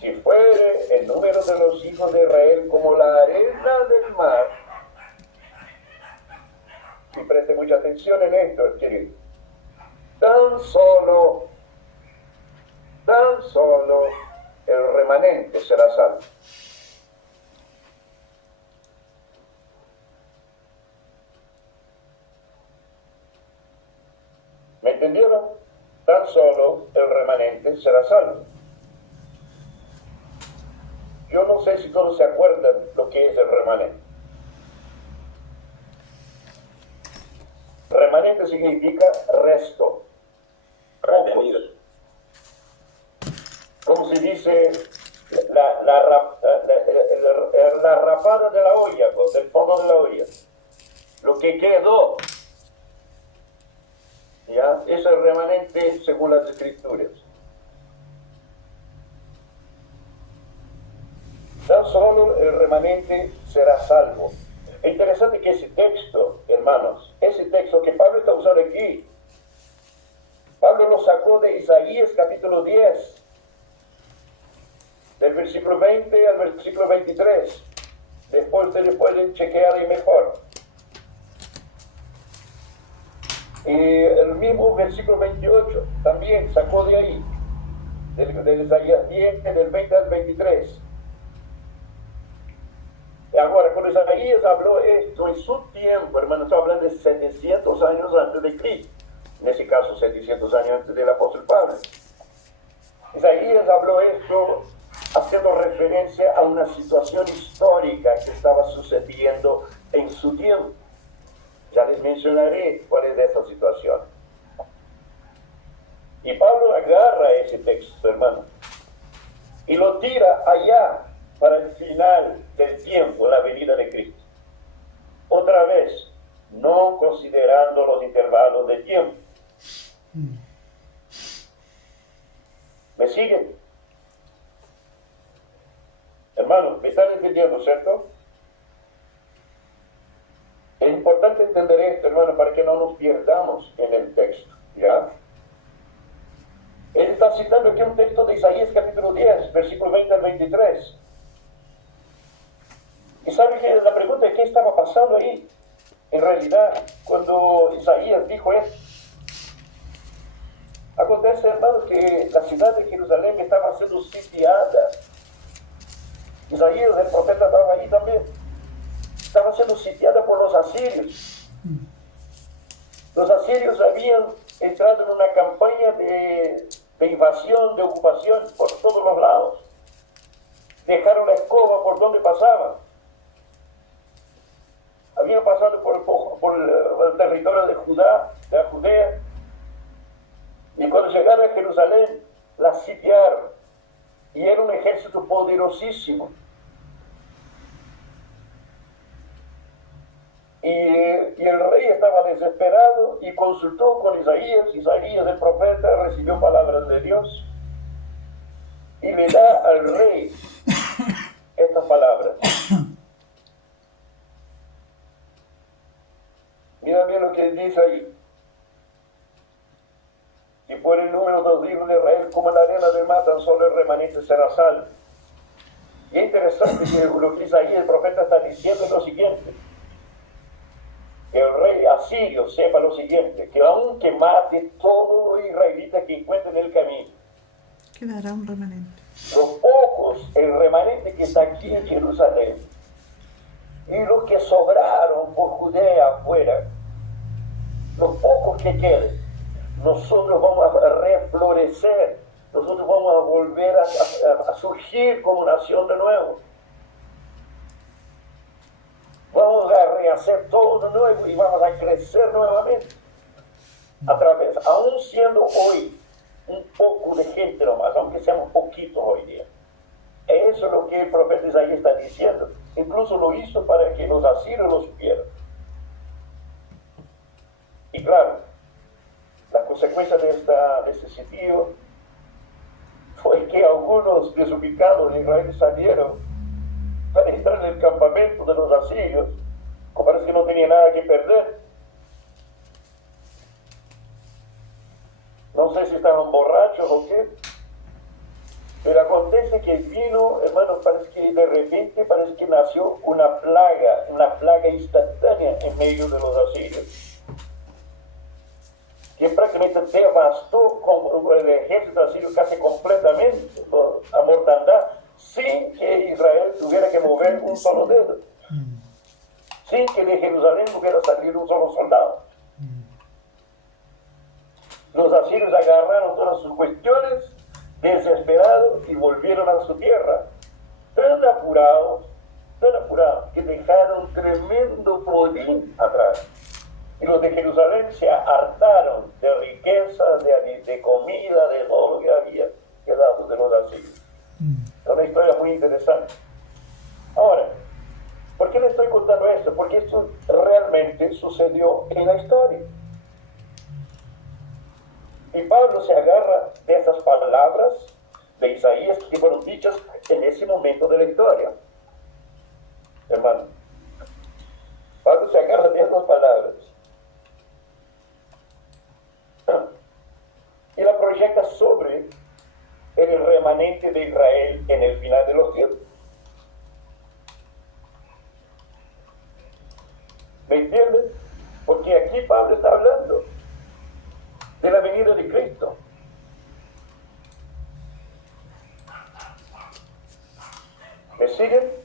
Si fuere el número de los hijos de Israel como la arena del mar, y preste mucha atención en esto, querido, tan solo el remanente será salvo. ¿Me entendieron? Tan solo el remanente será salvo. Yo no sé si todos se acuerdan lo que es el remanente. Remanente significa resto. Retenido. Como se dice, la rapada de la olla, del fondo de la olla. Lo que quedó. ¿Ya? Es el remanente según las escrituras. Tan solo el remanente será salvo. Es interesante que ese texto, hermanos, ese texto que Pablo está usando aquí, Pablo lo sacó de Isaías capítulo 10, del versículo 20 al versículo 23. Después ustedes pueden chequear ahí mejor. Y el mismo versículo 28 también. 10, sacó de ahí, del Isaías 10, del 20 al 23. Ahora, cuando Isaías habló esto en su tiempo, hermano, está hablando de 700 años antes de Cristo, en ese caso 700 años antes del apóstol Pablo. Isaías habló esto haciendo referencia a una situación histórica que estaba sucediendo en su tiempo. Ya les mencionaré cuál es esa situación. Y Pablo agarra ese texto, hermano, y lo tira allá para el final del tiempo, la venida de Cristo. Otra vez, no considerando los intervalos de tiempo. ¿Me siguen? Hermanos, ¿me están entendiendo, cierto? Es importante entender esto, hermano, para que no nos pierdamos en el texto, ¿ya? Él está citando aquí un texto de Isaías capítulo 10, versículo 20 al 23. Y sabe que la pregunta es qué estaba pasando ahí, en realidad, cuando Isaías dijo esto. Acontece, hermanos, que la ciudad de Jerusalén estaba siendo sitiada. Isaías, el profeta, estaba ahí también. Estaba siendo sitiada por los asirios. Los asirios habían entrado en una campaña de invasión, de ocupación por todos los lados. Dejaron la escoba por donde pasaban. Habían pasado por el territorio de Judá, de la Judea. Y cuando llegaron a Jerusalén, la sitiaron. Y era un ejército poderosísimo. Y el rey estaba desesperado y consultó con Isaías. Isaías, el profeta, recibió palabras de Dios y le da al rey estas palabras. Mira bien lo que dice ahí. Si por el número de los hijos de Israel como la arena del mar, tan solo el remanente será salvo. Y es interesante que lo que Isaías, el profeta, está diciendo es lo siguiente. Que el rey asirio sepa lo siguiente, que aunque mate todo israelita que encuentre en el camino, Quedará un remanente. los pocos, el remanente que está aquí en Jerusalén, y los que sobraron por Judea afuera, los pocos que queden, nosotros vamos a reflorecer, nosotros vamos a volver a surgir como nación de nuevo. Vamos a rehacer todo de nuevo y vamos a crecer nuevamente. A través, aún siendo hoy un poco de gente nomás, aunque seamos poquitos hoy día. Eso es lo que el profeta Isaías está diciendo. Incluso lo hizo para que los asirios lo supieran. Y claro, la consecuencia de este sitio fue que algunos desubicados de Israel salieron para entrar en el campamento de los asirios, como parece que no tenía nada que perder. No sé si estaban borrachos o qué, pero acontece que vino, hermanos, parece que de repente parece que nació una plaga instantánea en medio de los asirios, que prácticamente devastó el ejército asirio casi completamente, a mortandad, sin que Israel tuviera que mover un solo dedo, sin que de Jerusalén hubiera salido un solo soldado. Los asirios agarraron todas sus cuestiones, desesperados, y volvieron a su tierra, tan apurados, que dejaron tremendo botín atrás. Y los de Jerusalén se hartaron de riqueza, de comida, de todo lo que había quedado de los asirios. Es una historia muy interesante. Ahora, ¿por qué le estoy contando esto? Porque esto realmente sucedió en la historia. Y Pablo se agarra de esas palabras de Isaías que fueron dichas en ese momento de la historia. Hermano, Pablo se agarra de esas palabras y la proyecta sobre el remanente de Israel en el final de los tiempos. ¿Me entiendes? Porque aquí Pablo está hablando de la venida de Cristo. siguen?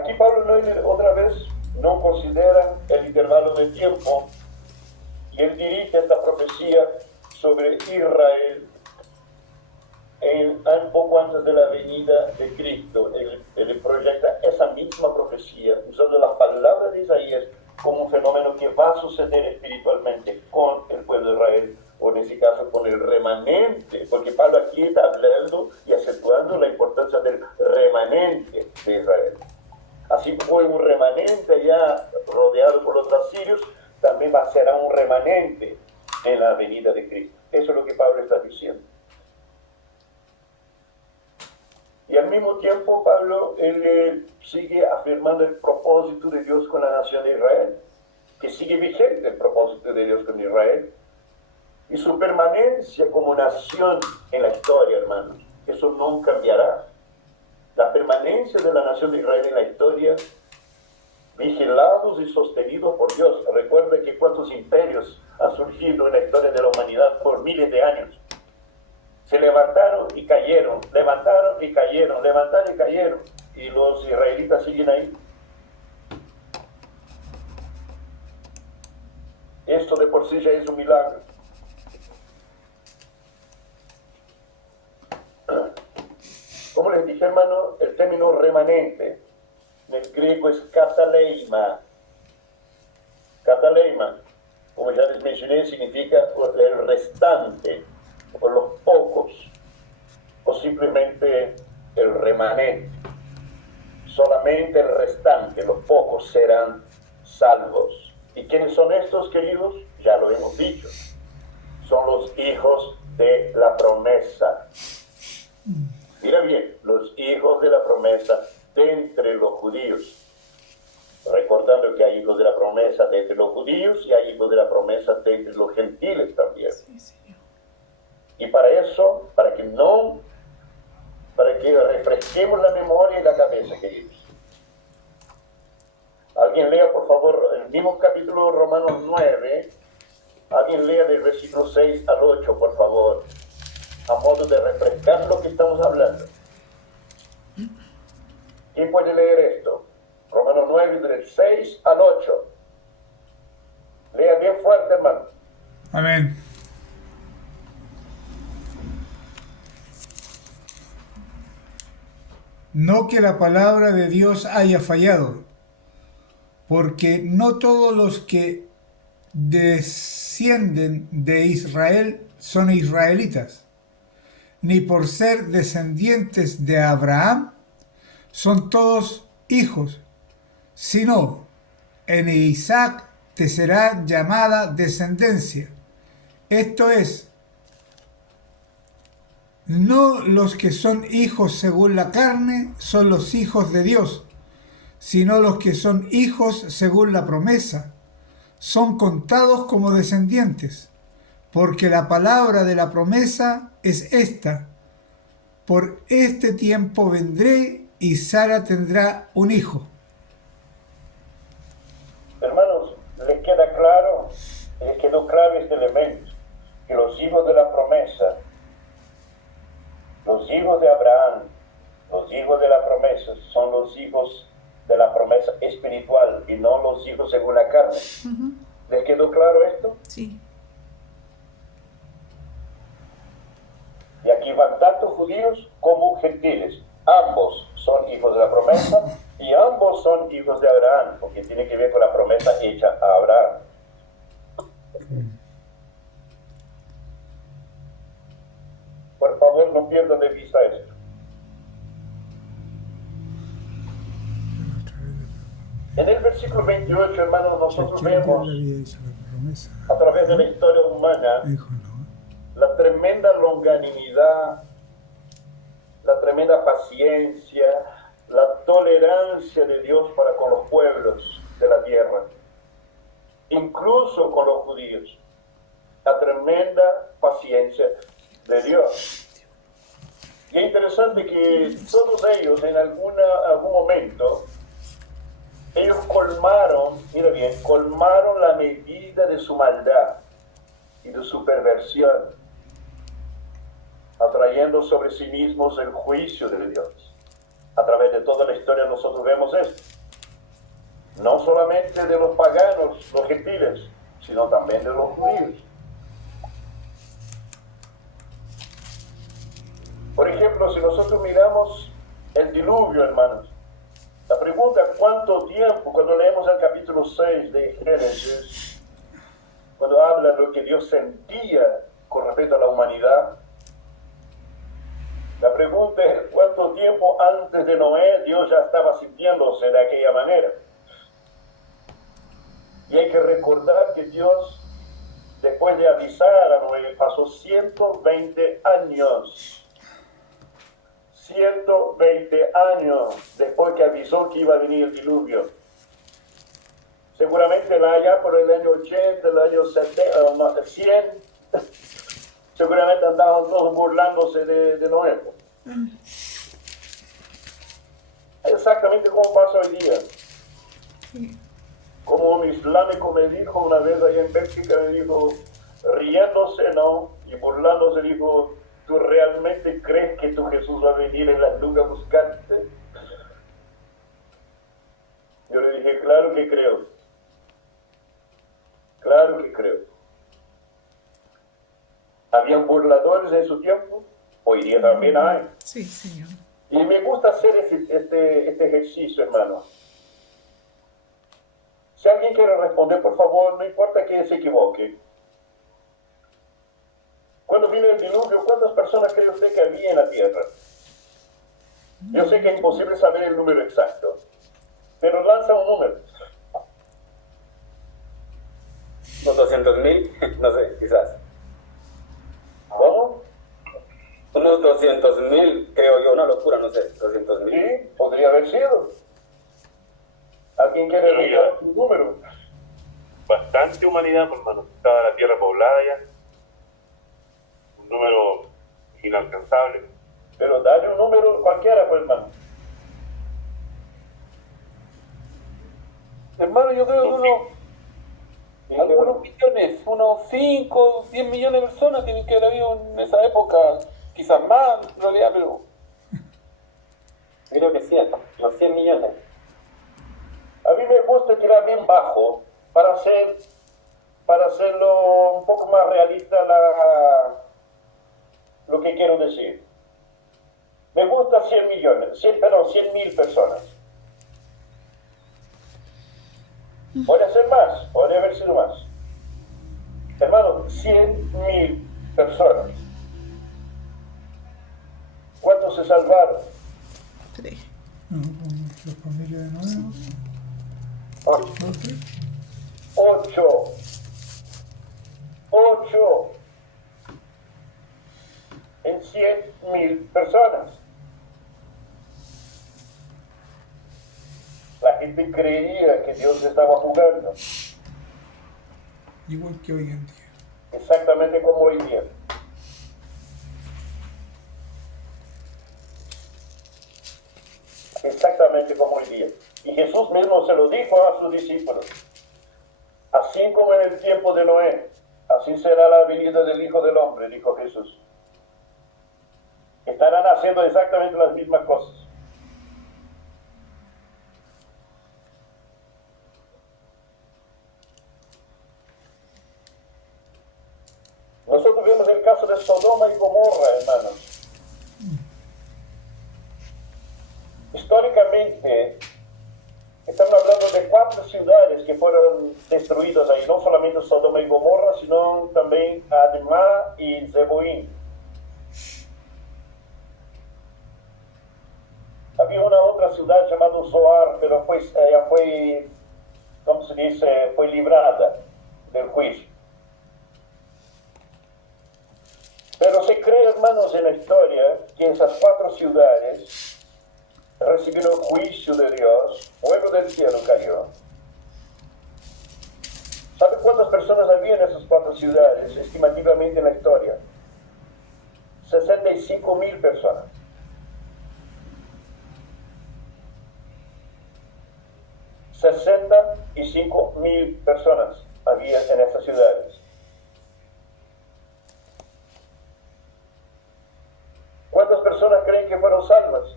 Aquí Pablo otra vez no considera el intervalo de tiempo y él dirige esta profecía sobre Israel un poco antes de la venida de Cristo. Él proyecta esa misma profecía usando las palabras de Isaías como un fenómeno que va a suceder espiritualmente con el pueblo de Israel, o en ese caso con el remanente, porque Pablo aquí está hablando y acentuando la importancia del remanente de Israel. Así como hay un remanente ya rodeado por los asirios, también será un remanente en la venida de Cristo. Eso es lo que Pablo está diciendo. Y al mismo tiempo, Pablo, él sigue afirmando el propósito de Dios con la nación de Israel, que sigue vigente el propósito de Dios con Israel, y su permanencia como nación en la historia, hermanos. Eso no cambiará. La permanencia de la nación de Israel en la historia, vigilados y sostenidos por Dios. Recuerda que cuántos imperios han surgido en la historia de la humanidad por miles de años. Se levantaron y cayeron, levantaron y cayeron, levantaron y cayeron. Y los israelitas siguen ahí. Esto de por sí ya es un milagro. Como les dije, hermano, el término remanente en el griego es kataleima. Kataleima, como ya les mencioné, significa el restante, o los pocos, o simplemente el remanente. Solamente el restante, los pocos, serán salvos. ¿Y quiénes son estos, queridos? Ya lo hemos dicho. Son los hijos de la promesa. Mira bien, los hijos de la promesa de entre los judíos. Recordando que hay hijos de la promesa de entre los judíos y hay hijos de la promesa de entre los gentiles también. Sí, Señor. Y para eso, para que refresquemos la memoria y la cabeza, queridos. Alguien lea, por favor, el mismo capítulo de Romanos 9. Alguien lea del versículo 6 al 8, por favor, a modo de refrescar lo que estamos hablando. ¿Quién puede leer esto? Romanos 9, del 6 al 8. Lea bien fuerte, hermano. Amén. No que la palabra de Dios haya fallado, porque no todos los que descienden de Israel son israelitas, ni por ser descendientes de Abraham son todos hijos, sino en Isaac te será llamada descendencia. Esto es, no los que son hijos según la carne son los hijos de Dios, sino los que son hijos según la promesa, son contados como descendientes, porque la palabra de la promesa es esta: por este tiempo vendré y Sara tendrá un hijo. Hermanos, ¿les queda claro? ¿Les quedó claro este elemento? Que los hijos de la promesa, los hijos de Abraham, los hijos de la promesa, son los hijos de la promesa espiritual y no los hijos según la carne. ¿Les quedó claro esto? Sí. Y aquí van tanto judíos como gentiles. Ambos son hijos de la promesa y ambos son hijos de Abraham, porque tiene que ver con la promesa hecha a Abraham. Por favor, no pierdan de vista esto. En el versículo 28, hermanos, nosotros vemos a través de la historia humana la tremenda longanimidad, la tremenda paciencia, la tolerancia de Dios para con los pueblos de la tierra, incluso con los judíos. La tremenda paciencia de Dios. Y es interesante que todos ellos en algún momento, ellos colmaron, mira bien, colmaron la medida de su maldad y de su perversión, atrayendo sobre sí mismos el juicio de Dios. A través de toda la historia nosotros vemos esto. No solamente de los paganos, los gentiles, sino también de los judíos. Por ejemplo, si nosotros miramos el diluvio, hermanos, la pregunta, ¿cuánto tiempo? Cuando leemos el capítulo 6 de Génesis, cuando habla de lo que Dios sentía con respecto a la humanidad, la pregunta es, ¿cuánto tiempo antes de Noé Dios ya estaba sintiéndose de aquella manera? Y hay que recordar que Dios, después de avisar a Noé, pasó 120 años. 120 años después que avisó que iba a venir el diluvio. Seguramente allá por el año 80, el año 70, 100, seguramente andaban todos burlándose de Noé. Exactamente como pasa hoy día. Como un islámico me dijo una vez allá en Bélgica, me dijo, riéndose, ¿no? Y burlándose, dijo, ¿tú realmente crees que tu Jesús va a venir en las nubes a buscarte? Yo le dije, claro que creo. Claro que creo. ¿Habían burladores en su tiempo? Hoy día también hay. Sí, Señor. Y me gusta hacer este ejercicio, hermano. Si alguien quiere responder, por favor, no importa que se equivoque. Cuando vino el diluvio, ¿cuántas personas cree usted que había en la tierra? Yo sé que es imposible saber el número exacto, pero lanza un número. Unos 200.000, no sé, quizás. ¿Cómo? Unos 200.000, creo yo, una locura, no sé, 200.000. Sí, podría haber sido. ¿Alguien quiere revelar un número? Bastante humanidad, pues, hermano. Estaba la tierra poblada ya. Un número inalcanzable. Pero dale un número cualquiera, pues, hermano. Hermano, yo creo que algunos millones, unos 5, 10 millones de personas tienen que haber habido en esa época, quizás más, en realidad, pero Creo que 100, los 100 millones. A mí me gusta tirar bien bajo para hacerlo un poco más realista lo que quiero decir. Me gusta 100 millones, 100.000 personas. Podría ser más, podría haber sido más. Hermano, 100.000 personas. ¿Cuántos se salvaron? 3. La familia de nuevo. 8. En 100.000 personas. La gente creía que Dios estaba jugando, Igual que hoy en día. exactamente como hoy día. Exactamente como hoy día. Y Jesús mismo se lo dijo a sus discípulos. Así como en el tiempo de Noé, así será la venida del Hijo del Hombre, dijo Jesús. Estarán haciendo exactamente las mismas cosas. Nosotros vemos el caso de Sodoma y Gomorra, hermanos. Históricamente, estamos hablando de 4 ciudades que fueron destruidas ahí, no solamente Sodoma y Gomorra, sino también Admá y Zeboim. Había una otra ciudad llamada Zoar, pero ella fue, ¿cómo se dice?, fue librada del juicio. Pero se cree, hermanos, en la historia que esas 4 ciudades recibieron juicio de Dios, fuego del cielo cayó. ¿Sabe cuántas personas había en esas 4 ciudades, estimativamente en la historia? 65.000 personas. 65.000. 65.000 65.000 personas había en estas ciudades. ¿Cuántas personas creen que fueron salvas?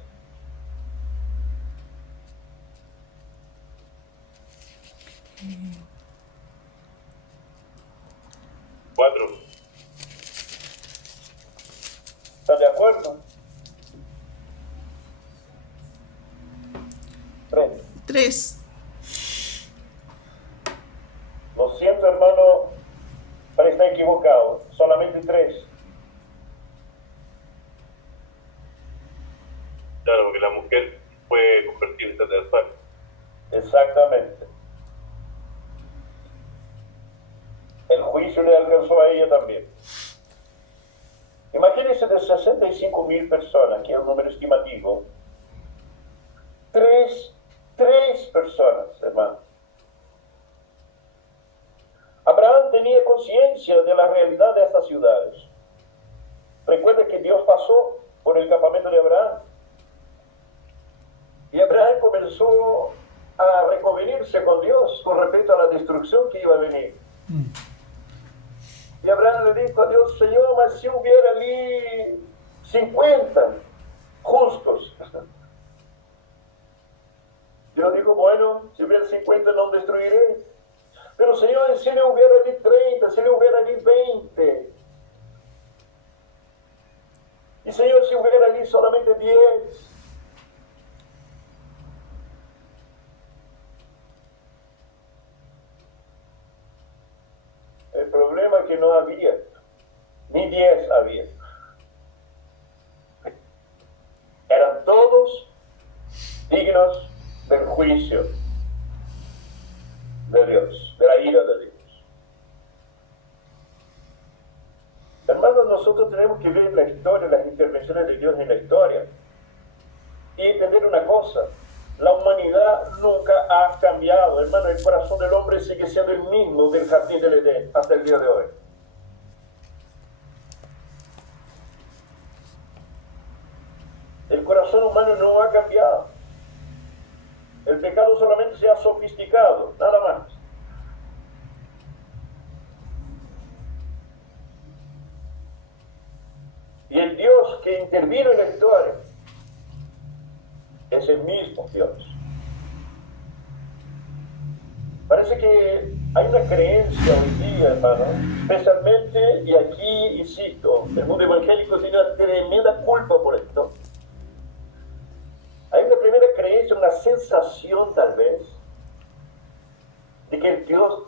Cuatro. ¿Están de acuerdo? 3. 3. Lo siento, hermano, pero está equivocado. Solamente 3. Claro, porque la mujer puede convertirse en tercera. Exactamente. El juicio le alcanzó a ella también. Imagínense de 65.000 personas, que es un número estimativo. 3 personas, hermano. Abraham tenía conciencia de la realidad de estas ciudades. Recuerda que Dios pasó por el campamento de Abraham. Y Abraham comenzó a reconvenirse con Dios con respecto a la destrucción que iba a venir. Y Abraham le dijo a Dios: Señor, mas si hubiera allí 50 justos. Dios dijo: bueno, si hubiera 50 no destruiré. Pero Señor, si le hubiera allí 30, si le hubiera allí 20. Y Señor, si hubiera allí solamente 10. El problema es que no había, ni 10 había. Eran todos dignos del juicio de Dios, de la ira de Dios. Hermanos, nosotros tenemos que ver la historia, las intervenciones de Dios en la historia y entender una cosa: la humanidad nunca ha cambiado, hermano. El corazón del hombre sigue siendo el mismo del jardín del Edén hasta el día de hoy. El corazón humano no ha cambiado. El pecado solamente se ha sofisticado, nada más. Y el Dios que intervino en la historia es el mismo Dios. Parece que hay una creencia hoy día, hermano, especialmente, y aquí insisto, el mundo evangélico tiene una tremenda culpa por esto. Hay una primera creencia, una sensación tal vez, de que el Dios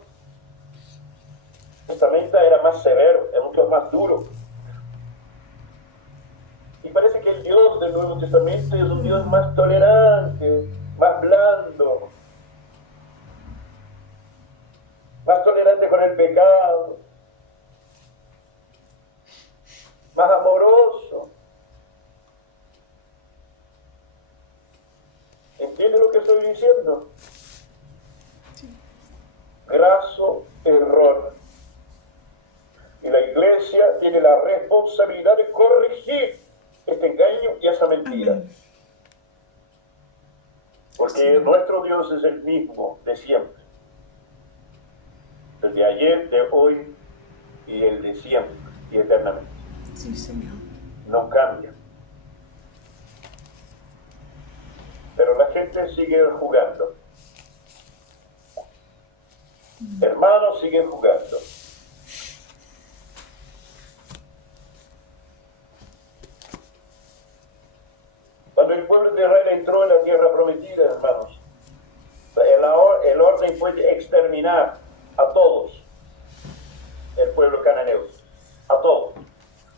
Testamento era más severo, era mucho más duro. Y parece que el Dios del Nuevo Testamento es un Dios más tolerante, más blando, más tolerante con el pecado, más amoroso. ¿Entiende lo que estoy diciendo? Graso error. Y la iglesia tiene la responsabilidad de corregir este engaño y esa mentira. Amén. Porque nuestro Dios es el mismo de siempre. El de ayer, de hoy y el de siempre y eternamente. Sí, Señor. No cambia. Pero la gente sigue jugando. Hermanos siguen jugando. Cuando el pueblo de Israel entró en la tierra prometida, hermanos, el orden fue de exterminar a todos el pueblo cananeo, a todos.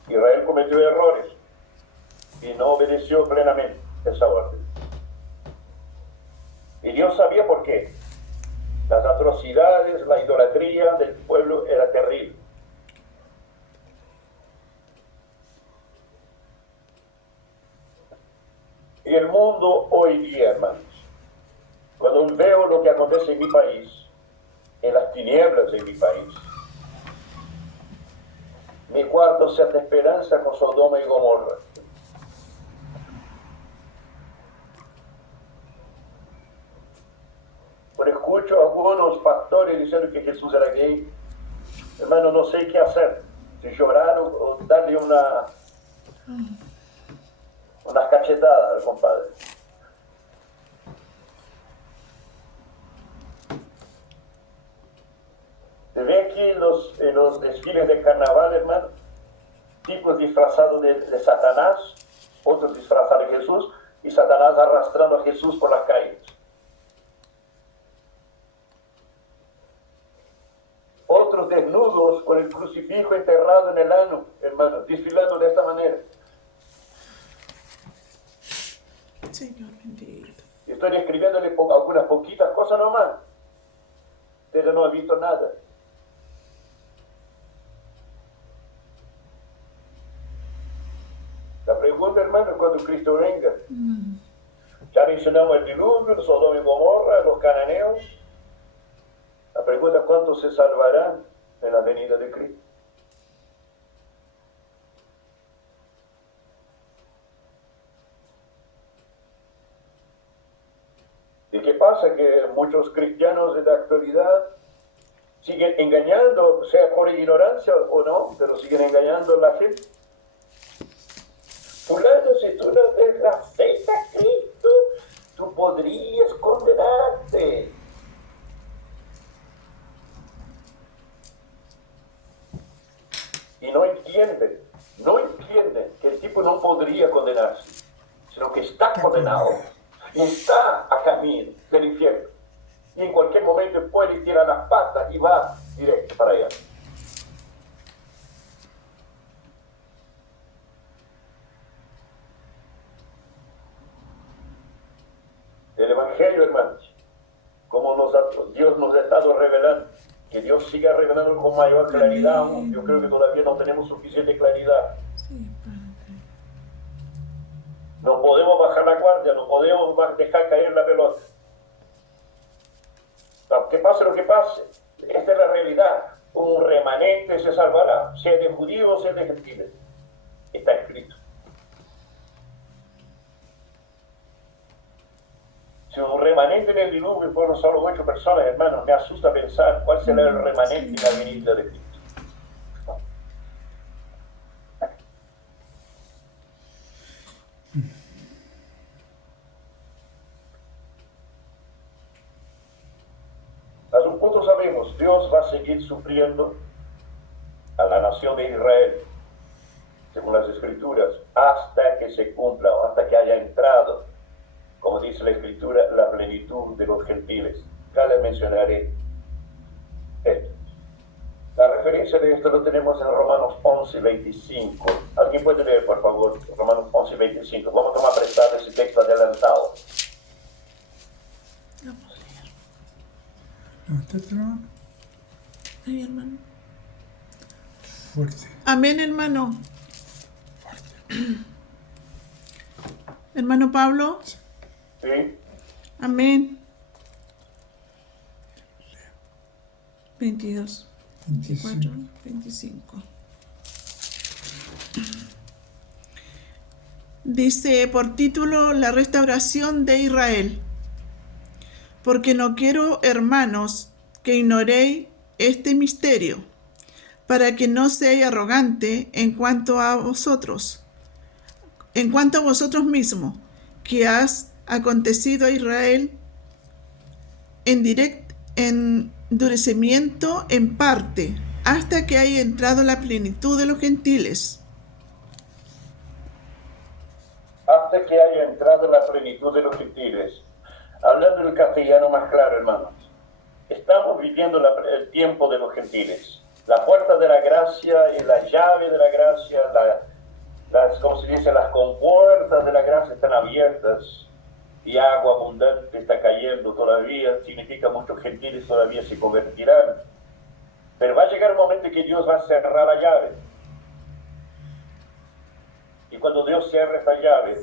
Israel cometió errores y no obedeció plenamente esa orden. Y Dios sabía por qué. Las atrocidades, la idolatría del pueblo era terrible. Y el mundo hoy día, hermanos, cuando veo lo que acontece en mi país, en las tinieblas de mi país, mi cuarto se hace esperanza con Sodoma y Gomorra. Por el escucho a algunos pastores diciendo que Jesús era gay, hermano, no sé qué hacer. Si llorar o darle unas cachetadas al compadre. Se ve aquí en los desfiles de carnaval, hermano, tipos disfrazados de Satanás, otros disfrazados de Jesús, y Satanás arrastrando a Jesús por las calles. Otros desnudos con el crucifijo enterrado en el ano, hermano, desfilando de esta manera. Señor bendito. Estoy escribiéndole algunas poquitas cosas nomás. Pero no he visto nada. La pregunta, hermano, es cuando Cristo venga. Ya mencionamos el diluvio, el Sodoma y Gomorra, los cananeos. La pregunta es cuántos se salvarán en la venida de Cristo. ¿Y qué pasa? Que muchos cristianos de la actualidad siguen engañando, sea por ignorancia o no, pero siguen engañando a la gente. Fulano, si tú no aceptas a Cristo, tú podrías condenarte. Y no entienden que el tipo no podría condenarse, sino que está condenado y está a camino del infierno. Y en cualquier momento puede tirar las patas y va directo para allá. El Evangelio, hermanos, como Dios nos ha estado revelando, que Dios siga revelando con mayor claridad aún. Yo creo que todavía no tenemos suficiente claridad. No podemos bajar la guardia, no podemos dejar caer la pelota. Que pase lo que pase, esta es la realidad. Un remanente se salvará, sea de judíos o sea de gentiles. Está escrito. Si un remanente en el diluvio fueron solo 8 personas, hermanos, me asusta pensar cuál será el remanente en la venida de Cristo. A un punto sabemos, Dios va a seguir sufriendo a la nación de Israel, según las Escrituras, hasta que se cumpla o hasta que haya entrado, como dice la Escritura, la plenitud de los gentiles. Ya les mencionaré esto. La referencia de esto lo tenemos en Romanos 11, 25. ¿Alguien puede leer, por favor, Romanos 11, 25? Vamos a tomar prestado ese texto adelantado. Vamos a leer. Levántate, hermano. Ay, hermano. Fuerte. Amén, hermano. Hermano Pablo. ¿Sí? Amén. 22, 24, 25. Dice por título La restauración de Israel. Porque no quiero, hermanos, que ignoréis este misterio, para que no seáis arrogante en cuanto a vosotros mismos, que has acontecido a Israel endurecimiento en parte, hasta que haya entrado la plenitud de los gentiles. Hasta que haya entrado la plenitud de los gentiles. Hablando el castellano más claro, hermanos, estamos viviendo el tiempo de los gentiles. La puerta de la gracia y la llave de la gracia, como se dice, las compuertas de la gracia están abiertas y agua abundante está cayendo todavía. Significa muchos gentiles todavía se convertirán. Pero va a llegar un momento en que Dios va a cerrar la llave. Y cuando Dios cierre esta llave,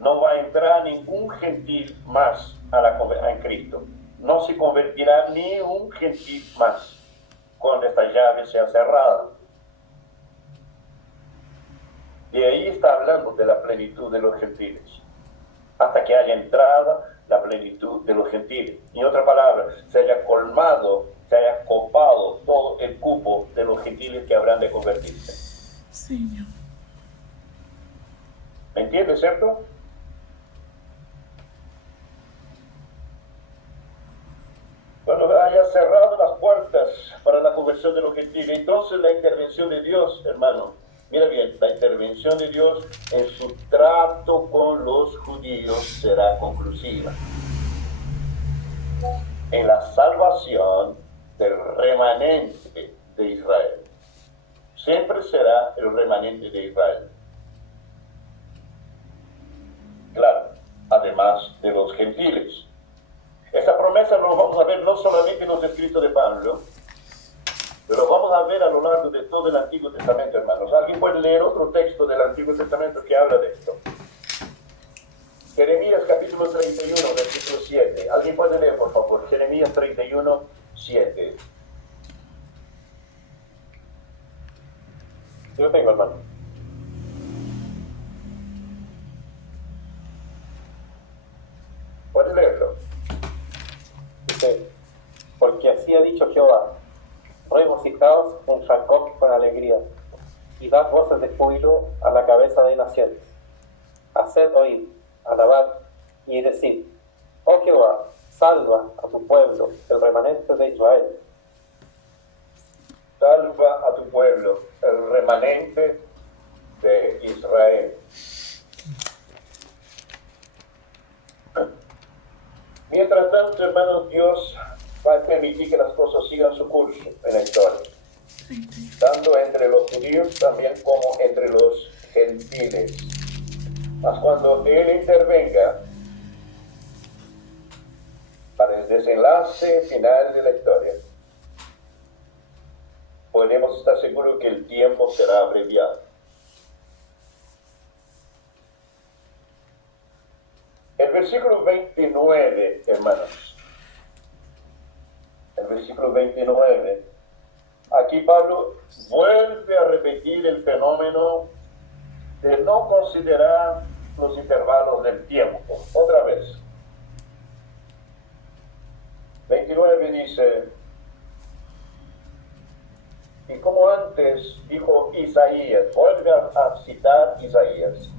no va a entrar ningún gentil más en Cristo. No se convertirá ni un gentil más cuando esta llave sea cerrada. Y ahí está hablando de la plenitud de los gentiles. Hasta que haya entrada la plenitud de los gentiles. En otras palabras, se haya colmado, se haya copado todo el cupo de los gentiles que habrán de convertirse. Señor. ¿Me entiendes, cierto? Cuando haya cerrado las puertas para la conversión de los gentiles, entonces la intervención de Dios, hermano, mira bien, la intervención de Dios en su trato con los judíos será conclusiva. En la salvación del remanente de Israel. Siempre será el remanente de Israel. Claro, además de los gentiles. Esta promesa lo vamos a ver no solamente en los escritos de Pablo, pero lo vamos a ver a lo largo de todo el Antiguo Testamento, hermanos. ¿Alguien puede leer otro texto del Antiguo Testamento que habla de esto? Jeremías capítulo 31, versículo 7. ¿Alguien puede leer, por favor? Jeremías 31, 7. Yo tengo, hermano. ¿Puede leerlo? Dice, porque así ha dicho Jehová, regocijaos en Jacob con alegría, y dad voces de júbilo a la cabeza de naciones. Haced oír, alabad y decid, oh Jehová, salva a tu pueblo, el remanente de Israel. Salva a tu pueblo, el remanente de Israel. Mientras tanto, hermanos, Dios va a permitir que las cosas sigan su curso en la historia, tanto entre los judíos también como entre los gentiles. Mas cuando Él intervenga para el desenlace final de la historia, podemos estar seguros que el tiempo será abreviado. El versículo 29, hermanos. El versículo 29. Aquí Pablo vuelve a repetir el fenómeno de no considerar los intervalos del tiempo. Otra vez. 29 dice, y como antes dijo Isaías, vuelve a citar Isaías.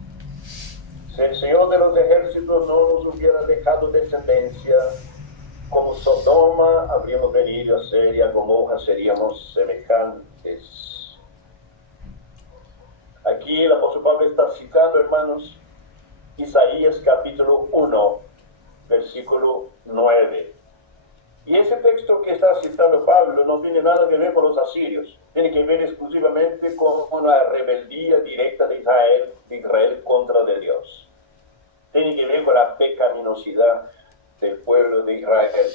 Si el Señor de los ejércitos no nos hubiera dejado descendencia, como Sodoma habríamos venido a ser y a Gomorra seríamos semejantes. Aquí el apóstol Pablo está citando, hermanos, Isaías capítulo 1, versículo 9. Y ese texto que está citando Pablo no tiene nada que ver con los asirios, tiene que ver exclusivamente con la rebeldía directa de Israel contra de Dios. Tiene que ver con la pecaminosidad del pueblo de Israel.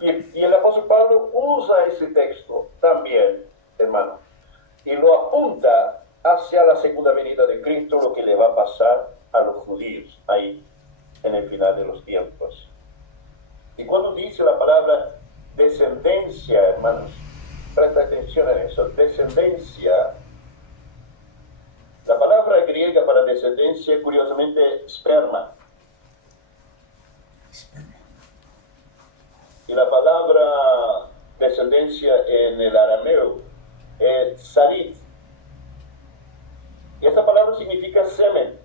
Y el apóstol Pablo usa ese texto también, hermano, y lo apunta hacia la segunda venida de Cristo, lo que le va a pasar a los judíos ahí en el final de los tiempos. Y cuando dice la palabra descendencia, hermanos, presta atención en eso, descendencia. La palabra griega para descendencia, curiosamente, sperma. Y la palabra descendencia en el arameo es sarit. Y esta palabra significa semen,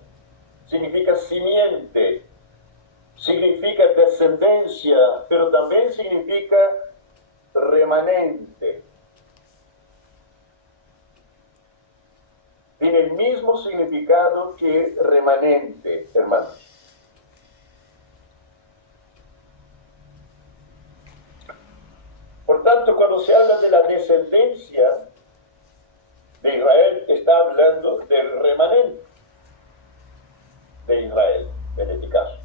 significa simiente, significa descendencia, pero también significa remanente. Tiene el mismo significado que remanente, hermanos. Por tanto, cuando se habla de la descendencia de Israel, está hablando del remanente de Israel, en este caso.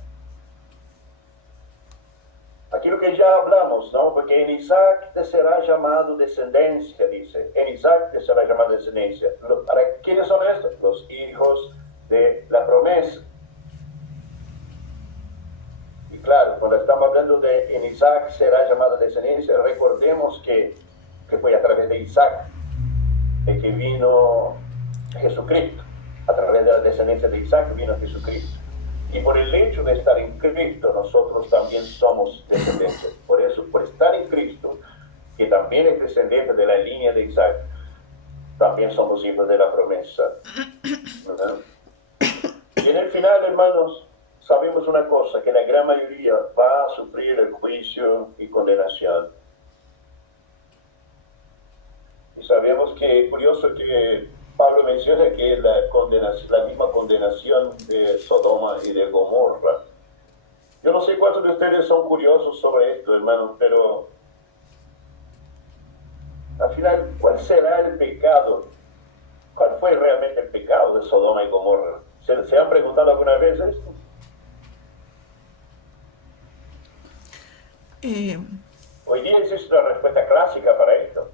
Aquí lo que ya hablamos, ¿no? Porque en Isaac te será llamado descendencia, dice. En Isaac te será llamado descendencia. ¿Para quiénes son estos? Los hijos de la promesa. Y claro, cuando estamos hablando de en Isaac será llamado descendencia, recordemos que fue a través de Isaac de que vino Jesucristo. A través de la descendencia de Isaac vino Jesucristo. Y por el hecho de estar en Cristo, nosotros también somos descendientes. Por eso, por estar en Cristo, que también es descendiente de la línea de Isaac, también somos hijos de la promesa. ¿Verdad? Y en el final, hermanos, sabemos una cosa, que la gran mayoría va a sufrir el juicio y condenación. Y sabemos que, curioso que Pablo menciona que la misma condenación de Sodoma y de Gomorra. Yo no sé cuántos de ustedes son curiosos sobre esto, hermanos, pero al final, ¿cuál será el pecado? ¿Cuál fue realmente el pecado de Sodoma y Gomorra? ¿Se han preguntado alguna vez esto? Hoy día existe una respuesta clásica para esto.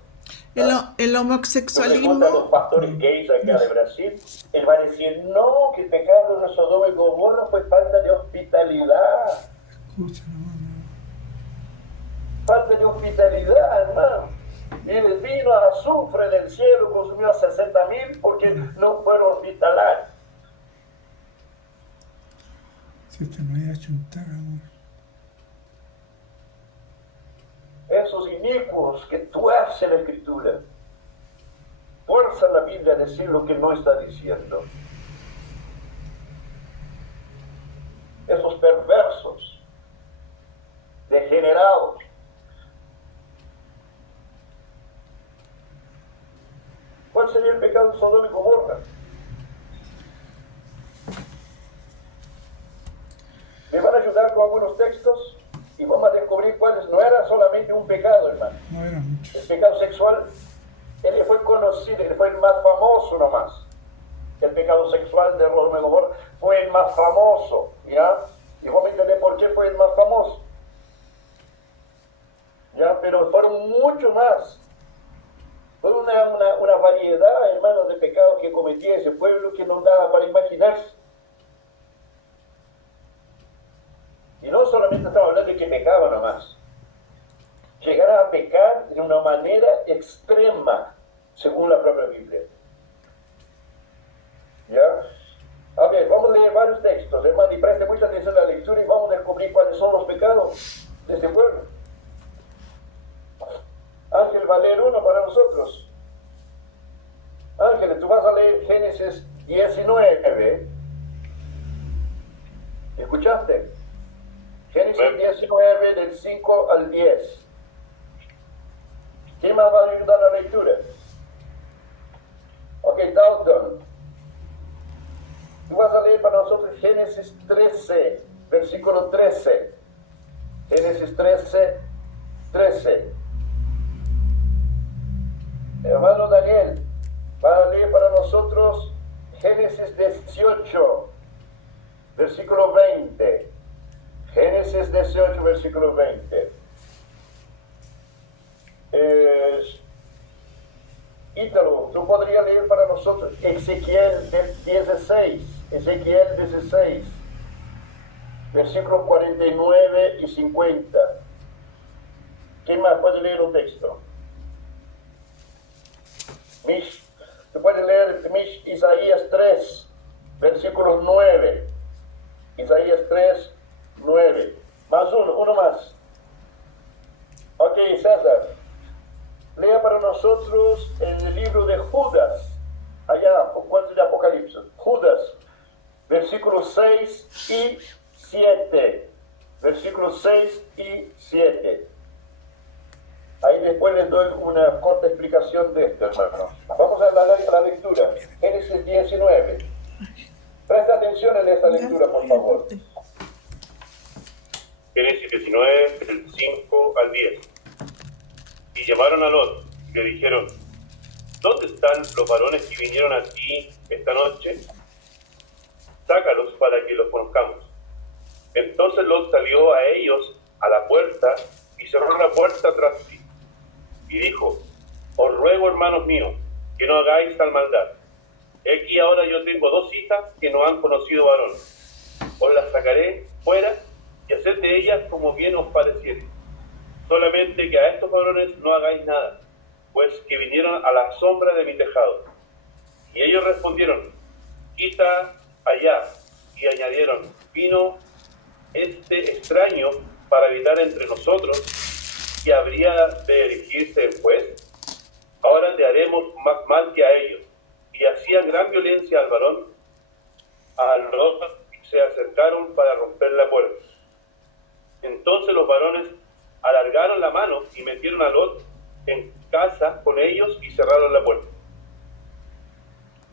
El Tú preguntas a los homosexualismo, pastores gays acá de Brasil, él va a decir, no, que el pecado de Sodoma y Gomorra fue falta de hospitalidad. Escucha, hermano. Falta de hospitalidad, hermano. Y el vino azufre del cielo consumió a 60,000 porque no fueron hospitalares. Si usted no iba a chuntar, amor. Esos inicuos que tuercen la Escritura, fuerzan la Biblia a decir lo que no está diciendo. Esos perversos, degenerados, ¿cuál sería el pecado de Sodoma y Gomorra? Me van a ayudar con algunos textos y vamos a descubrir cuáles. No era solamente un pecado, hermano. No era mucho. El pecado sexual, él fue conocido, él fue el más famoso nomás. El pecado sexual de Sodoma y Gomorra fue el más famoso, ¿ya? Y vamos a entender por qué fue el más famoso. ¿Ya? Pero fueron mucho más. Fue una variedad, hermanos, de pecados que cometía ese pueblo que no daba para imaginarse. Y no solamente estaba hablando de que pecaba nomás. Llegará a pecar de una manera extrema, según la propia Biblia. ¿Ya? A ver, vamos a leer varios textos, hermano, y preste mucha atención a la lectura y vamos a descubrir cuáles son los pecados de este pueblo. Ángel va a leer uno para nosotros. Ángel, tú vas a leer Génesis 19. ¿Escuchaste? Génesis 19 del 5 al 10. ¿Quién más va a ayudar a la lectura? Ok, Dalton. Tú vas a leer para nosotros Génesis 13, versículo 13. Génesis 13, 13. Hermano Daniel, va a leer para nosotros Génesis 18, versículo 20. Génesis 18, versículo 20. Ítalo, tú podrías leer para nosotros Ezequiel 16, Ezequiel 16, versículos 49 y 50. ¿Quién más puede leer un texto? Tú puedes leer Isaías 3, versículo 9. Isaías 3, 9. Más uno más. Ok, César. Lea para nosotros el libro de Judas, allá, cuarto de Apocalipsis. Judas, versículos 6 y 7. Versículos 6 y 7. Ahí después les doy una corta explicación de esto, hermano. Vamos a la lectura. Génesis 19. Presta atención en esta lectura, por favor. Génesis 19, del 5 al 10. Y llamaron a Lot y le dijeron, ¿dónde están los varones que vinieron a ti esta noche? Sácalos para que los conozcamos. Entonces Lot salió a ellos a la puerta y cerró la puerta tras sí. Y dijo, os ruego, hermanos míos, que no hagáis tal maldad. He aquí ahora yo tengo 2 hijas que no han conocido varón. Os las sacaré fuera y haced de ellas como bien os pareciere. Solamente que a estos varones no hagáis nada, pues que vinieron a la sombra de mi tejado. Y ellos respondieron, quita allá. Y añadieron, vino este extraño para habitar entre nosotros y habría de erigirse en juez. Ahora le haremos más mal que a ellos. Y hacían gran violencia al varón, al Lot, y se acercaron para romper la puerta. Entonces los varones alargaron la mano y metieron a Lot en casa con ellos y cerraron la puerta.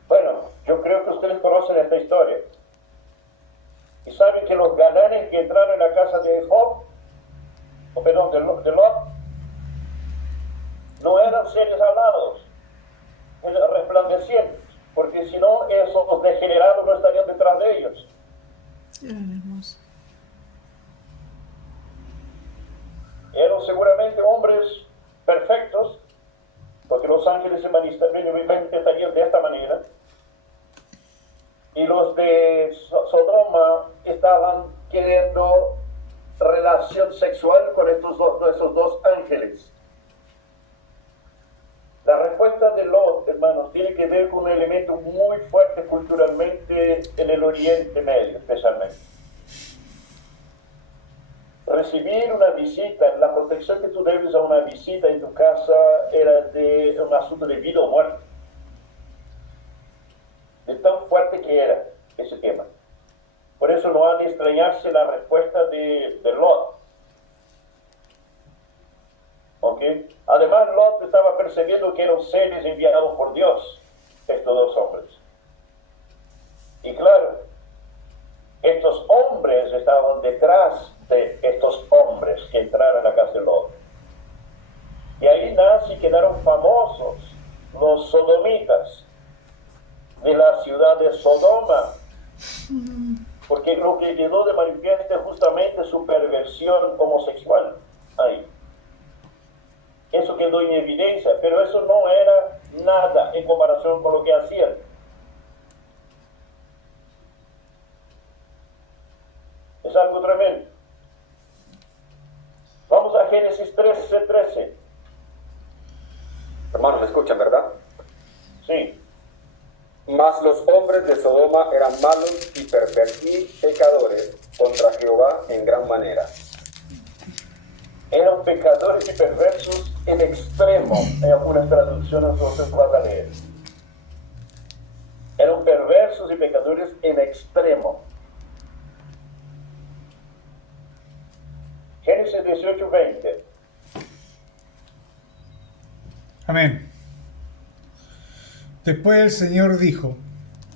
Bueno, yo creo que ustedes conocen esta historia. Y saben que los galanes que entraron en la casa de Job, o perdón, de Lot, no eran seres alados, eran resplandecientes, porque si no, esos degenerados no estarían detrás de ellos. Eran hermosos. Eran seguramente hombres perfectos, porque los ángeles se manifestarían de esta manera, y los de Sodoma estaban queriendo relación sexual con esos dos ángeles. La respuesta de Lot, hermanos, tiene que ver con un elemento muy fuerte culturalmente en el Oriente Medio, especialmente. Recibir una visita, la protección que tú debes a una visita en tu casa era de un asunto de vida o muerte. De tan fuerte que era ese tema. Por eso no ha de extrañarse la respuesta de Lot. ¿Ok? Además, Lot estaba percibiendo que eran seres enviados por Dios, estos dos hombres. Y claro, estos hombres estaban detrás de estos hombres que entraron a la casa de Lot. Y ahí nace y quedaron famosos los sodomitas de la ciudad de Sodoma, porque lo que quedó de manifiesto es justamente su perversión homosexual ahí. Eso quedó en evidencia, pero eso no era nada en comparación con lo que hacían. Es algo tremendo. Vamos a Génesis 13:13. Hermanos, ¿me escuchan, verdad? Sí. Mas los hombres de Sodoma eran malos y pecadores contra Jehová en gran manera. Eran pecadores y perversos en extremo. En algunas traducciones no se puede leer. Eran perversos y pecadores en extremo. Génesis 18:20. Amén. Después el Señor dijo: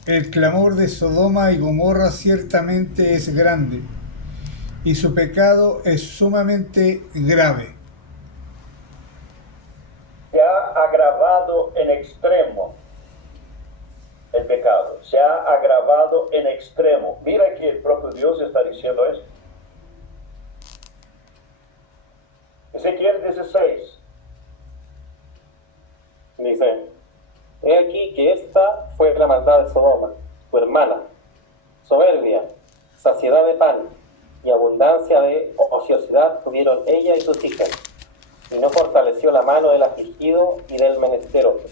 el clamor de Sodoma y Gomorra ciertamente es grande, y su pecado es sumamente grave. Se ha agravado en extremo el pecado. Se ha agravado en extremo. Mira que el propio Dios está diciendo esto. Ezequiel 16. Dice: he aquí que esta fue la maldad de Sodoma, tu hermana, soberbia, saciedad de pan y abundancia de ociosidad tuvieron ella y sus hijas, y no fortaleció la mano del afligido y del menesteroso,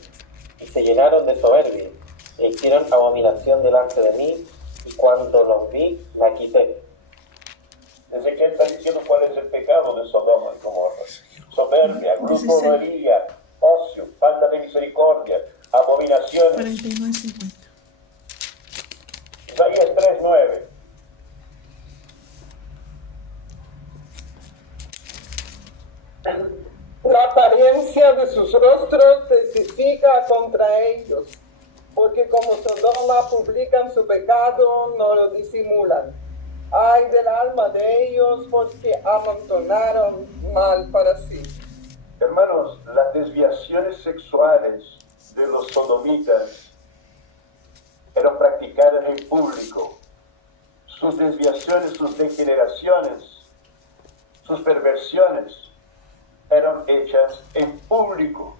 y se llenaron de soberbia, e hicieron abominación delante de mí, y cuando los vi, la quité. Ezequiel está diciendo cuál es el pecado de Sodoma y Gomorra. Soberbia, glutonería, ocio, falta de misericordia, abominaciones. 49:50. Isaías 3:9. La apariencia de sus rostros testifica contra ellos, porque como Sodoma publican su pecado, no lo disimulan. Ay del alma de ellos, porque amontonaron mal para sí. Hermanos, las desviaciones sexuales de los sodomitas eran practicadas en público. Sus desviaciones, sus degeneraciones, sus perversiones eran hechas en público.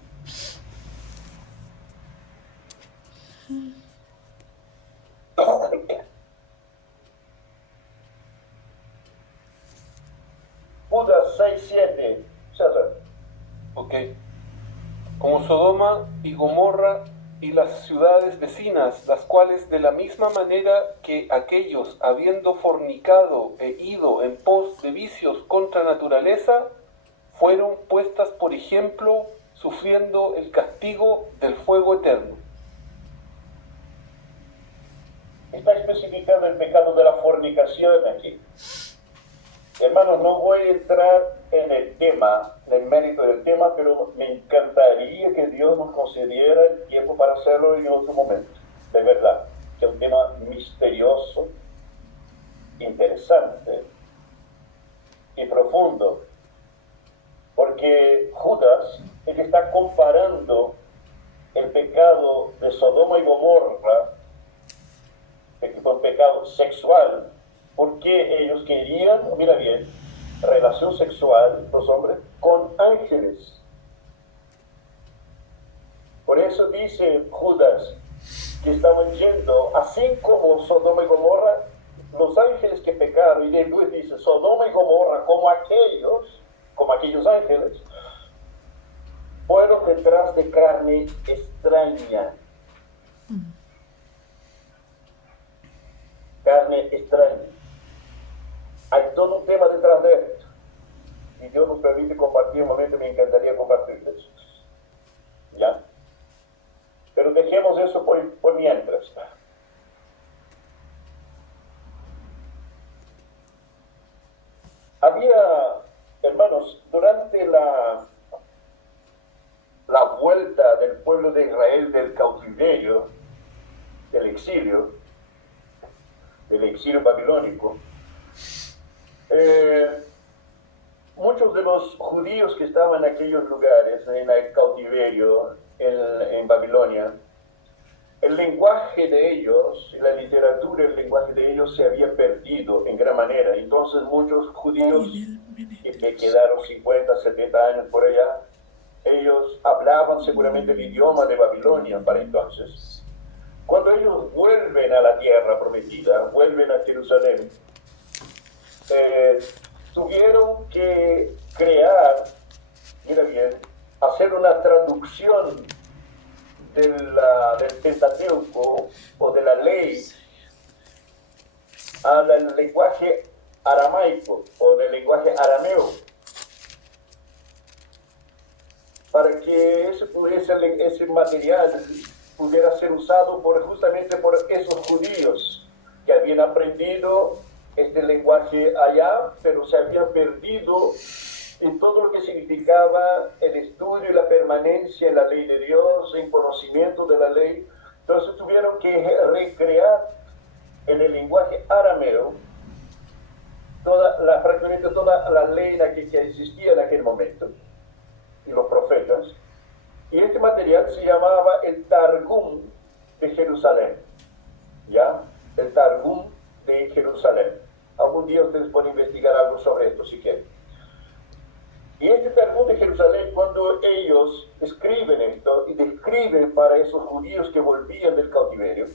Judas 6:7. César. Ok. Como Sodoma y Gomorra y las ciudades vecinas, las cuales de la misma manera que aquellos, habiendo fornicado e ido en pos de vicios contra naturaleza, fueron puestas por ejemplo, sufriendo el castigo del fuego eterno. Está especificando el pecado de la fornicación aquí. Hermanos, no voy a entrar en el tema, en el mérito del tema, pero me encantaría que Dios nos concediera el tiempo para hacerlo en otro momento. De verdad, que es un tema misterioso, interesante y profundo. Porque Judas, él está comparando el pecado de Sodoma y Gomorra, que fue un pecado sexual, porque ellos querían, mira bien, relación sexual, los hombres, con ángeles. Por eso dice Judas que estaban yendo, así como Sodoma y Gomorra, los ángeles que pecaron, y después dice Sodoma y Gomorra, como aquellos ángeles, fueron detrás de carne extraña. Carne extraña. Hay todo un tema detrás de esto. Si Dios nos permite compartir un momento, me encantaría compartir eso. ¿Ya? Pero dejemos eso por mientras. Había, hermanos, durante la vuelta del pueblo de Israel del cautiverio, del exilio babilónico, muchos de los judíos que estaban en aquellos lugares, en el cautiverio en Babilonia, el lenguaje de ellos, la literatura, el lenguaje de ellos se había perdido en gran manera. Entonces muchos judíos que quedaron 50, 70 años por allá, ellos hablaban seguramente el idioma de Babilonia para entonces. Cuando ellos vuelven a la tierra prometida, vuelven a Jerusalén, tuvieron que crear, mira bien, hacer una traducción del Pentateuco o de la ley al lenguaje aramaico o del lenguaje arameo, para que ese material pudiera ser usado justamente por esos judíos que habían aprendido este lenguaje allá, pero se habían perdido en todo lo que significaba el estudio y la permanencia en la ley de Dios, en conocimiento de la ley. Entonces tuvieron que recrear en el lenguaje arameo prácticamente toda la ley que existía en aquel momento, y los profetas. Y este material se llamaba el Targum de Jerusalén, ¿ya? El Targum de Jerusalén. Algún día ustedes pueden investigar algo sobre esto si quieren. Y este Targum de Jerusalén, cuando ellos escriben esto y describen para esos judíos que volvían del cautiverio,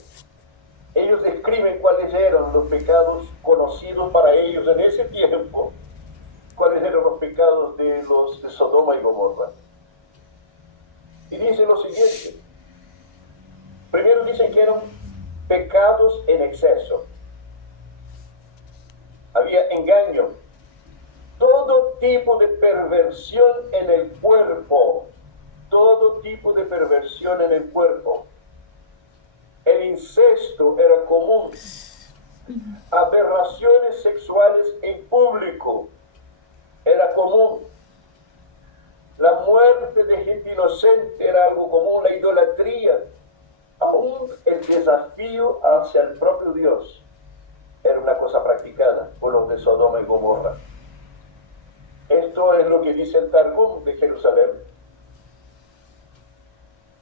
ellos describen cuáles eran los pecados conocidos para ellos en ese tiempo, cuáles eran los pecados de Sodoma y Gomorra. Y dice lo siguiente. Primero dicen que eran pecados en exceso. Había engaño. Todo tipo de perversión en el cuerpo. Todo tipo de perversión en el cuerpo. El incesto era común. Aberraciones sexuales en público era común. La muerte de gente inocente era algo común. La idolatría, aún el desafío hacia el propio Dios, era una cosa practicada por los de Sodoma y Gomorra. Esto es lo que dice el Targum de Jerusalén.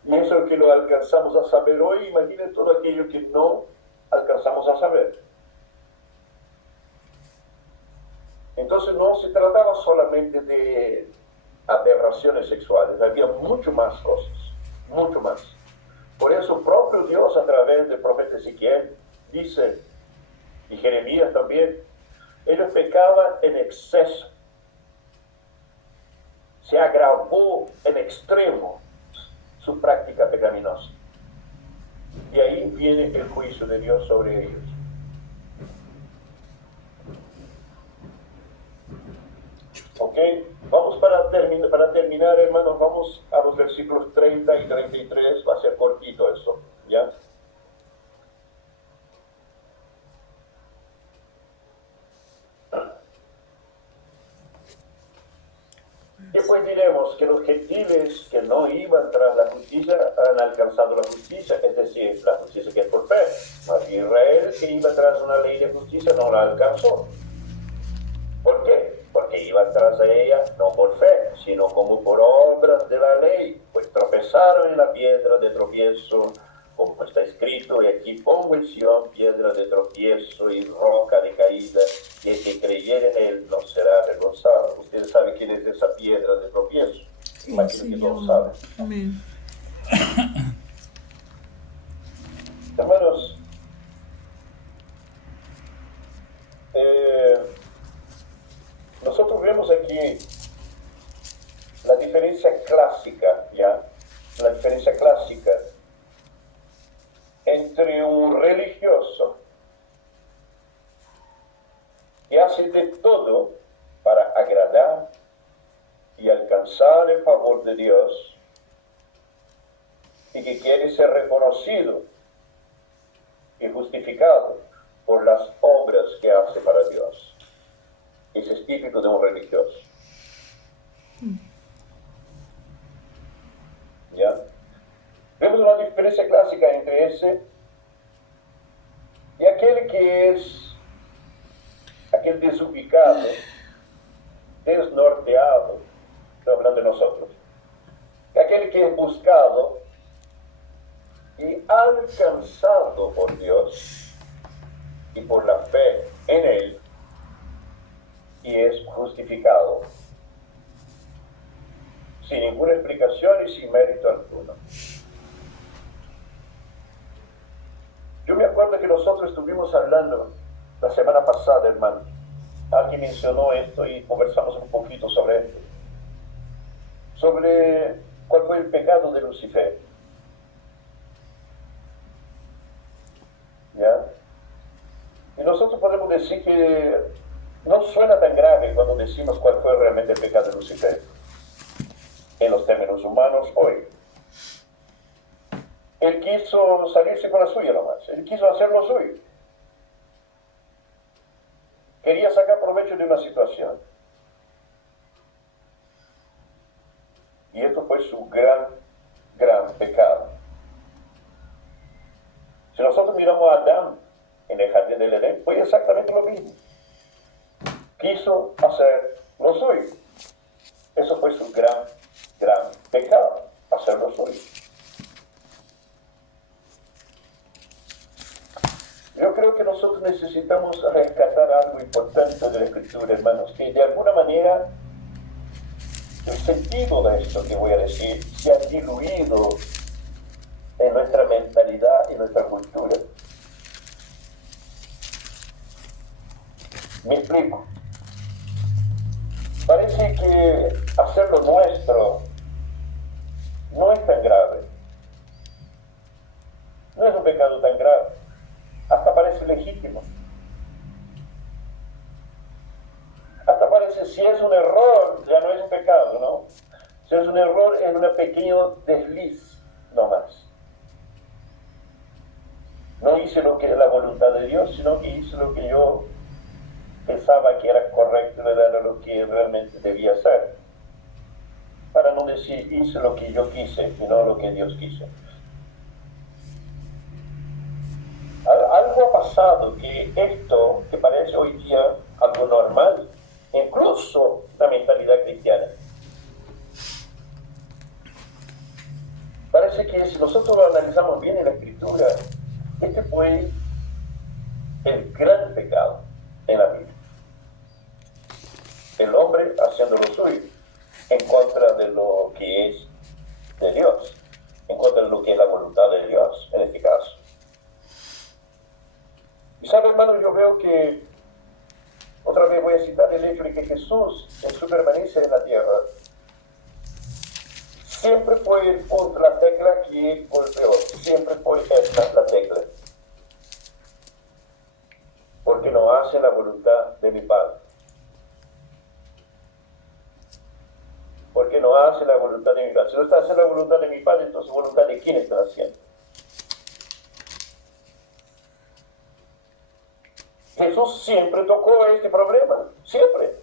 Y eso es que lo alcanzamos a saber hoy. Imaginen todo aquello que no alcanzamos a saber. Entonces no se trataba solamente de aberraciones sexuales, había mucho más cosas, mucho más. Por eso propio Dios a través del profeta Ezequiel dice, y Jeremías también, ellos pecaban en exceso. Se agravó en extremo su práctica pecaminosa. y ahí viene el juicio de Dios sobre ellos. Ok, vamos para terminar, hermanos, vamos a los versículos 30 y 33, va a ser cortito eso, ¿ya? Después diremos que los gentiles que no iban tras la justicia han alcanzado la justicia, es decir, la justicia que es por fe. Mas Israel, que iba tras una ley de justicia, no la alcanzó. ¿Por qué? Porque iban tras ella no por fe, sino como por obras de la ley, pues tropezaron en la piedra de tropiezo, como está escrito, y aquí pongo en Sión piedra de tropiezo y roca de caída, y el que creyere en él no será avergonzado. Ustedes saben quién es esa piedra de tropiezo. Sí, Imagino que todos Señor. saben. Amén. Hermanos, nosotros vemos aquí la diferencia clásica, ¿ya? La diferencia clásica entre un religioso que hace de todo para agradar y alcanzar el favor de Dios y que quiere ser reconocido y justificado por las obras que hace para Dios. Ese es típico de un religioso. ¿Ya? Vemos una diferencia clásica entre ese y aquel que es aquel desubicado, desnorteado, estoy hablando de nosotros, aquel que es buscado y alcanzado por Dios y por la fe en Él, y es justificado sin ninguna explicación y sin mérito alguno. Yo me acuerdo que nosotros estuvimos hablando la semana pasada, hermano. Alguien mencionó esto y conversamos un poquito sobre esto. Sobre cuál fue el pecado de Lucifer. ¿Ya? Y nosotros podemos decir que no suena tan grave cuando decimos cuál fue realmente el pecado de Lucifer en los términos humanos hoy. Él quiso salirse con la suya nomás, él quiso hacer lo suyo. Quería sacar provecho de una situación. Y esto fue su gran pecado. Si nosotros miramos a Adán en el jardín del Edén, fue exactamente lo mismo. Quiso hacer lo suyo. Eso fue su gran pecado, hacer lo suyo. Yo creo que nosotros necesitamos rescatar algo importante de la Escritura, hermanos, que de alguna manera el sentido de esto que voy a decir se ha diluido en nuestra mentalidad y nuestra cultura. Me explico. Parece que hacer lo nuestro no es tan grave. No es un pecado tan grave. Hasta parece legítimo. Hasta parece, si es un error, ya no es un pecado, ¿no? Si es un error, es un pequeño desliz, no más. No hice lo que es la voluntad de Dios, sino que hice lo que yo pensaba que era correcto, era lo que realmente debía hacer. Para no decir, hice lo que yo quise y no lo que Dios quiso. Algo ha pasado que esto, que parece hoy día algo normal, incluso la mentalidad cristiana, parece que si nosotros lo analizamos bien en la Escritura, este fue el gran pecado en la Biblia. El hombre haciendo lo suyo, en contra de lo que es de Dios, en contra de lo que es la voluntad de Dios, en este caso. Y sabe, hermano, yo veo que, otra vez voy a citar el hecho de que Jesús, en su permanencia en la tierra, siempre fue el punto, la tecla que golpeó, siempre fue esta la tecla. Porque no hace la voluntad de mi Padre. Porque no hace la voluntad de mi Padre. Si no está haciendo la voluntad de mi Padre, entonces voluntad de quién está haciendo. Jesús siempre tocó este problema, siempre.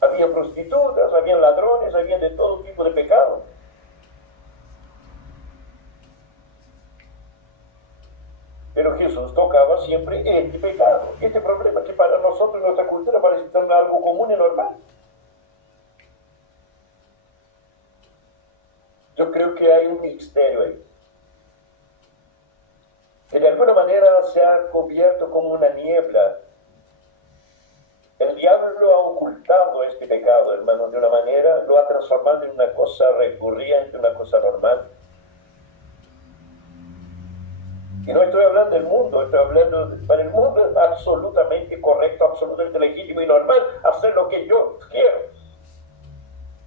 Había prostitutas, había ladrones, había de todo tipo de pecado. Pero Jesús tocaba siempre este pecado, este problema que para nosotros en nuestra cultura parece ser algo común y normal. Yo creo que hay un misterio ahí, que de alguna manera se ha cubierto como una niebla. El diablo ha ocultado este pecado, hermano, de una manera, lo ha transformado en una cosa recurrente, una cosa normal. Y no estoy hablando del mundo, estoy hablando, para el mundo es absolutamente correcto, absolutamente legítimo y normal hacer lo que yo quiero.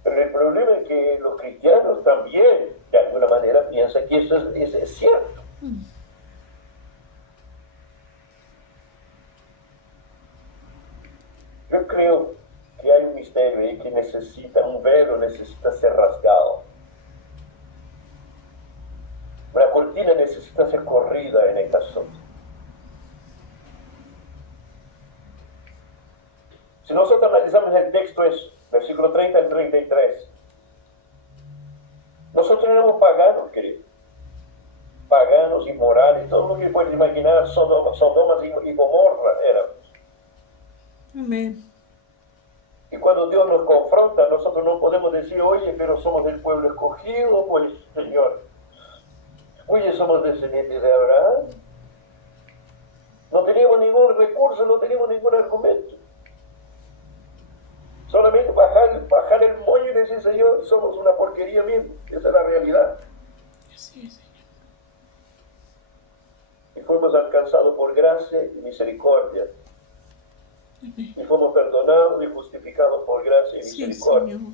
Pero el problema es que los cristianos también, de alguna manera, piensan que eso es cierto. Yo creo que hay un misterio ahí que necesita, un velo necesita ser rasgado. Una cortina necesita ser corrida en este asunto. Si nosotros analizamos el texto, es versículo 30 al 33. Nosotros éramos paganos, queridos. Paganos, inmorales, todo lo que puedes imaginar, Sodomas y Gomorra éramos. Amén. Y cuando Dios nos confronta, nosotros no podemos decir, oye, pero somos del pueblo escogido, pues, Señor. Oye, somos descendientes de Abraham. No teníamos ningún recurso, no teníamos ningún argumento. Solamente bajar el moño y decir, Señor, somos una porquería mismo. Esa es la realidad. Así es, Señor. Y fuimos alcanzados por gracia y misericordia. Y fuimos perdonados y justificados por gracia y misericordia. Señor.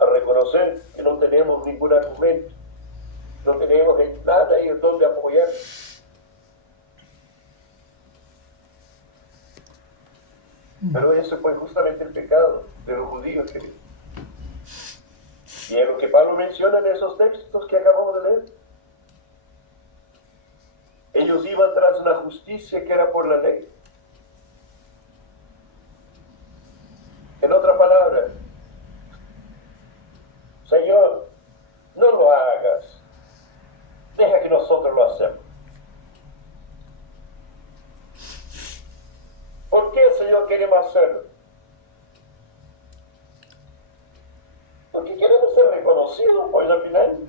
A reconocer que no tenemos ningún argumento. No tenemos nada ahí en donde apoyar. Pero ese fue justamente el pecado de los judíos, queridos. Y es lo que Pablo menciona en esos textos que acabamos de leer. Ellos iban tras una justicia que era por la ley. En otra palabra, Señor, no lo hagas. Deja que nosotros lo hacemos. ¿Por qué, Señor, queremos hacerlo? Porque queremos ser reconocidos, pues al final.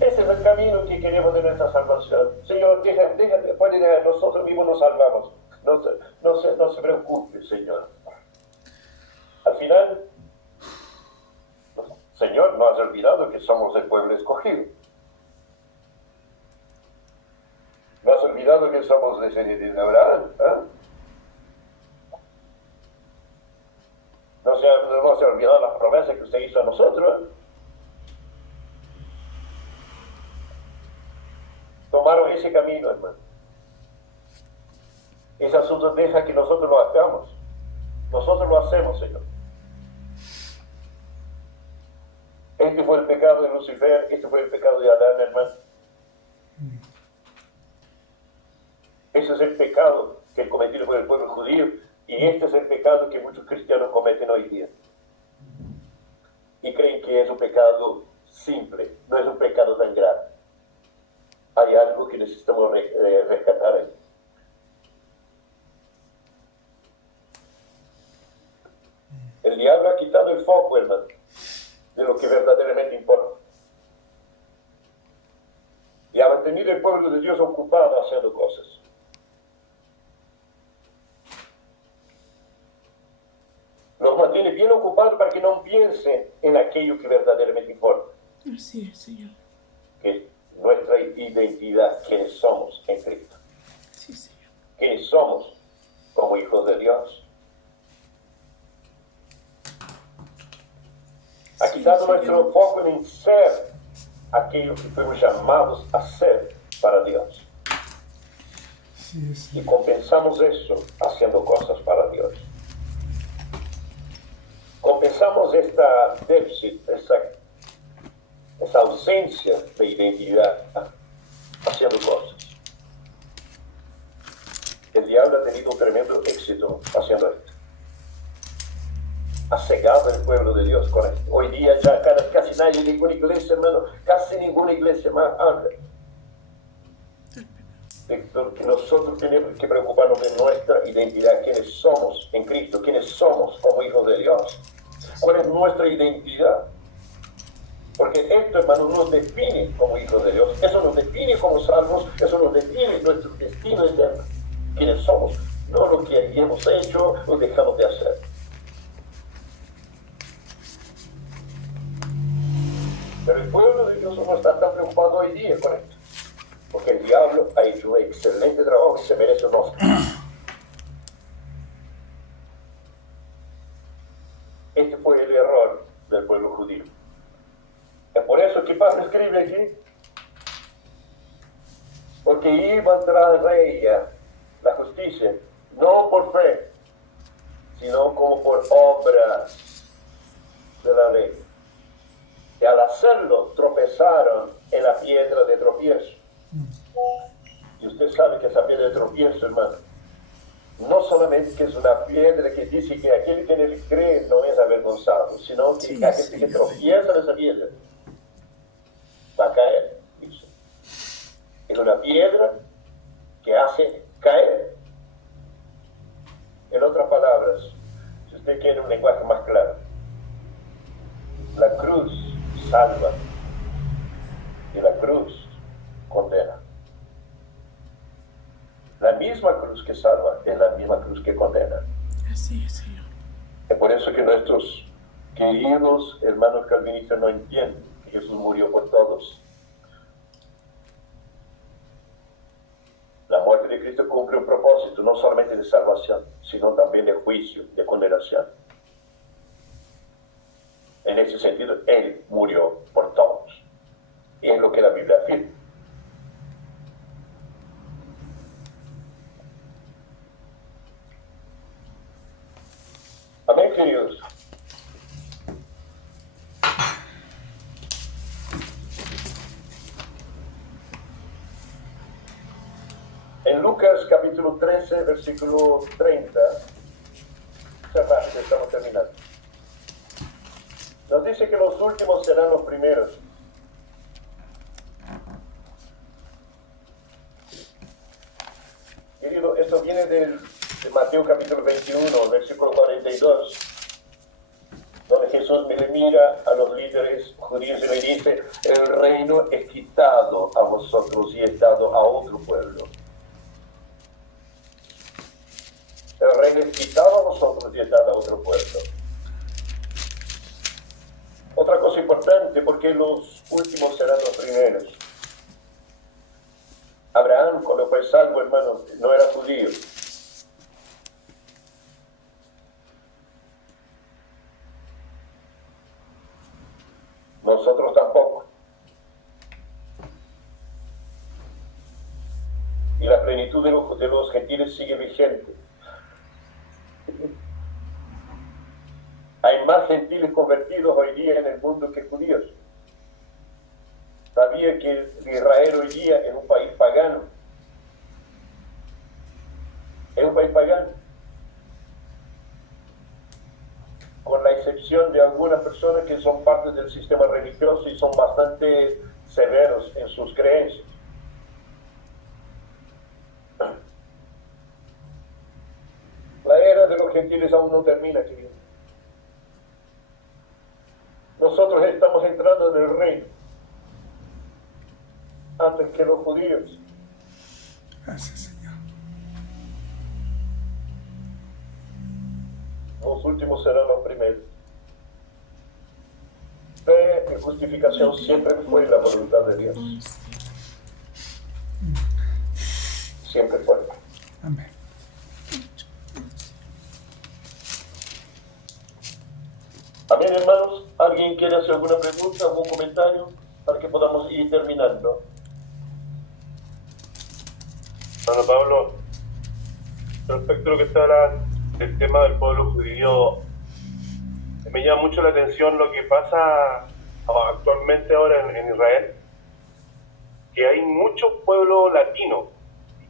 Ese es el camino que queremos de nuestra salvación. Señor, nosotros mismos nos salvamos. No se preocupe, Señor. Al final, Señor, no has olvidado que somos el pueblo escogido. No has olvidado que somos descendientes de Abraham. No se ha olvidado las promesas que usted hizo a nosotros. Tomaron ese camino, hermano. Ese asunto deja que nosotros lo hagamos. Nosotros lo hacemos, Señor. Este fue el pecado de Lucifer, este fue el pecado de Adán, hermano. Ese es el pecado que cometido por el pueblo judío y este es el pecado que muchos cristianos cometen hoy día. Y creen que es un pecado simple, no es un pecado tan grave. Hay algo que necesitamos rescatar ahí. El diablo ha quitado el foco, hermano, de lo que verdaderamente importa. Y ha mantenido el pueblo de Dios ocupado haciendo cosas. Los mantiene bien ocupados para que no piensen en aquello que verdaderamente importa. Así es, Señor. Que es nuestra identidad, quienes somos en Cristo. Sí, Señor. Quienes somos como hijos de Dios. quitado nuestro foco en ser aquello que fuimos llamados a ser para Dios. Y compensamos eso haciendo cosas para Dios. Compensamos esta déficit, esa ausencia de identidad haciendo cosas. El diablo ha tenido un tremendo éxito haciendo esto. Ha cegado el pueblo de Dios con esto. Hoy día ya casi nadie, ninguna iglesia, hermano, casi ninguna iglesia más habla. Porque nosotros tenemos que preocuparnos de nuestra identidad, quiénes somos en Cristo, quiénes somos como hijos de Dios. ¿Cuál es nuestra identidad? Porque esto, hermano, nos define como hijos de Dios. Eso nos define como salvos, eso nos define nuestro destino eterno. Quiénes somos, no lo que hemos hecho o dejamos de hacer. Pero el pueblo de Dios no está tan preocupado hoy día con esto. Porque el diablo ha hecho un excelente trabajo y se merece un Oscar. Este fue el error del pueblo judío. Es por eso que Pablo escribe aquí. Porque iban tras de ella, la justicia, no por fe, sino como por obras de la ley. Y al hacerlo, tropezaron en la piedra de tropiezo. Y usted sabe que esa piedra de tropiezo, hermano, no solamente que es una piedra que dice que aquel que en él cree no es avergonzado, sino que aquel que tropieza en esa piedra va a caer, dice. Es una piedra que hace caer. En otras palabras, si usted quiere un lenguaje más claro, la cruz salva y la cruz condena. La misma cruz que salva es la misma cruz que condena. Así es, Señor. Es por eso que nuestros queridos hermanos calvinistas no entienden que Jesús murió por todos. La muerte de Cristo cumple un propósito, no solamente de salvación, sino también de juicio, de condenación. En ese sentido, Él murió por todos. Y es lo que la Biblia afirma. Amén, queridos. En Lucas capítulo 13, versículo 30, esa parte estamos terminando. Nos dice que los últimos serán los primeros. Querido, esto viene de Mateo capítulo 21, versículo 42, donde Jesús le mira a los líderes judíos y le dice: el reino es quitado a vosotros y es dado a otro pueblo. El reino es quitado a vosotros y es dado a otro pueblo. Otra cosa importante, porque los últimos serán los primeros. Abraham, cuando fue salvo, hermano, no era judío. Nosotros tampoco. Y la plenitud de los gentiles sigue vigente. Hay más gentiles convertidos hoy día en el mundo que judíos. Sabía que Israel hoy día es un país pagano. Es un país pagano. Con la excepción de algunas personas que son parte del sistema religioso y son bastante severos en sus creencias. La era de los gentiles aún no termina, querido. Nosotros estamos entrando en el reino antes que los judíos. Gracias, Señor. Los últimos serán los primeros. Fe y justificación siempre fue la voluntad de Dios. Siempre fue. Amén. Amén. Amén, hermanos. ¿Alguien quiere hacer alguna pregunta, algún comentario para que podamos ir terminando? Hermano Pablo, respecto a lo que está hablando del tema del pueblo judío, me llama mucho la atención lo que pasa actualmente ahora en Israel, que hay muchos pueblos latinos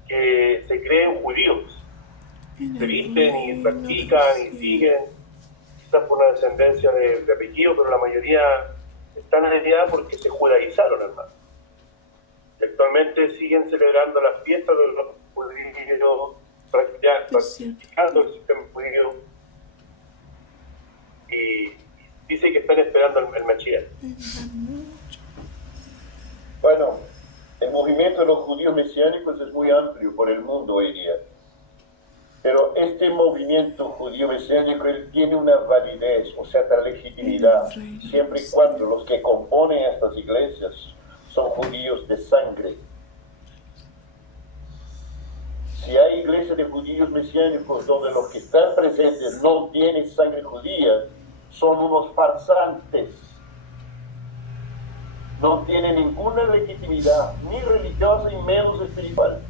que se creen judíos, se visten y practican y siguen, quizás por una descendencia de apellido, pero la mayoría están allá porque se judaizaron, hermano. Y actualmente siguen celebrando las fiestas de los judíos, practicando el sistema judío, y dice que están esperando el Mashiach. Bueno, el movimiento de los judíos mesiánicos es muy amplio por el mundo hoy día. Pero este movimiento judío mesiánico él tiene una validez, o sea, una legitimidad, siempre y cuando los que componen estas iglesias son judíos de sangre. Si hay iglesias de judíos mesiánicos donde los que están presentes no tienen sangre judía, son unos farsantes. No tienen ninguna legitimidad, ni religiosa y menos espiritual.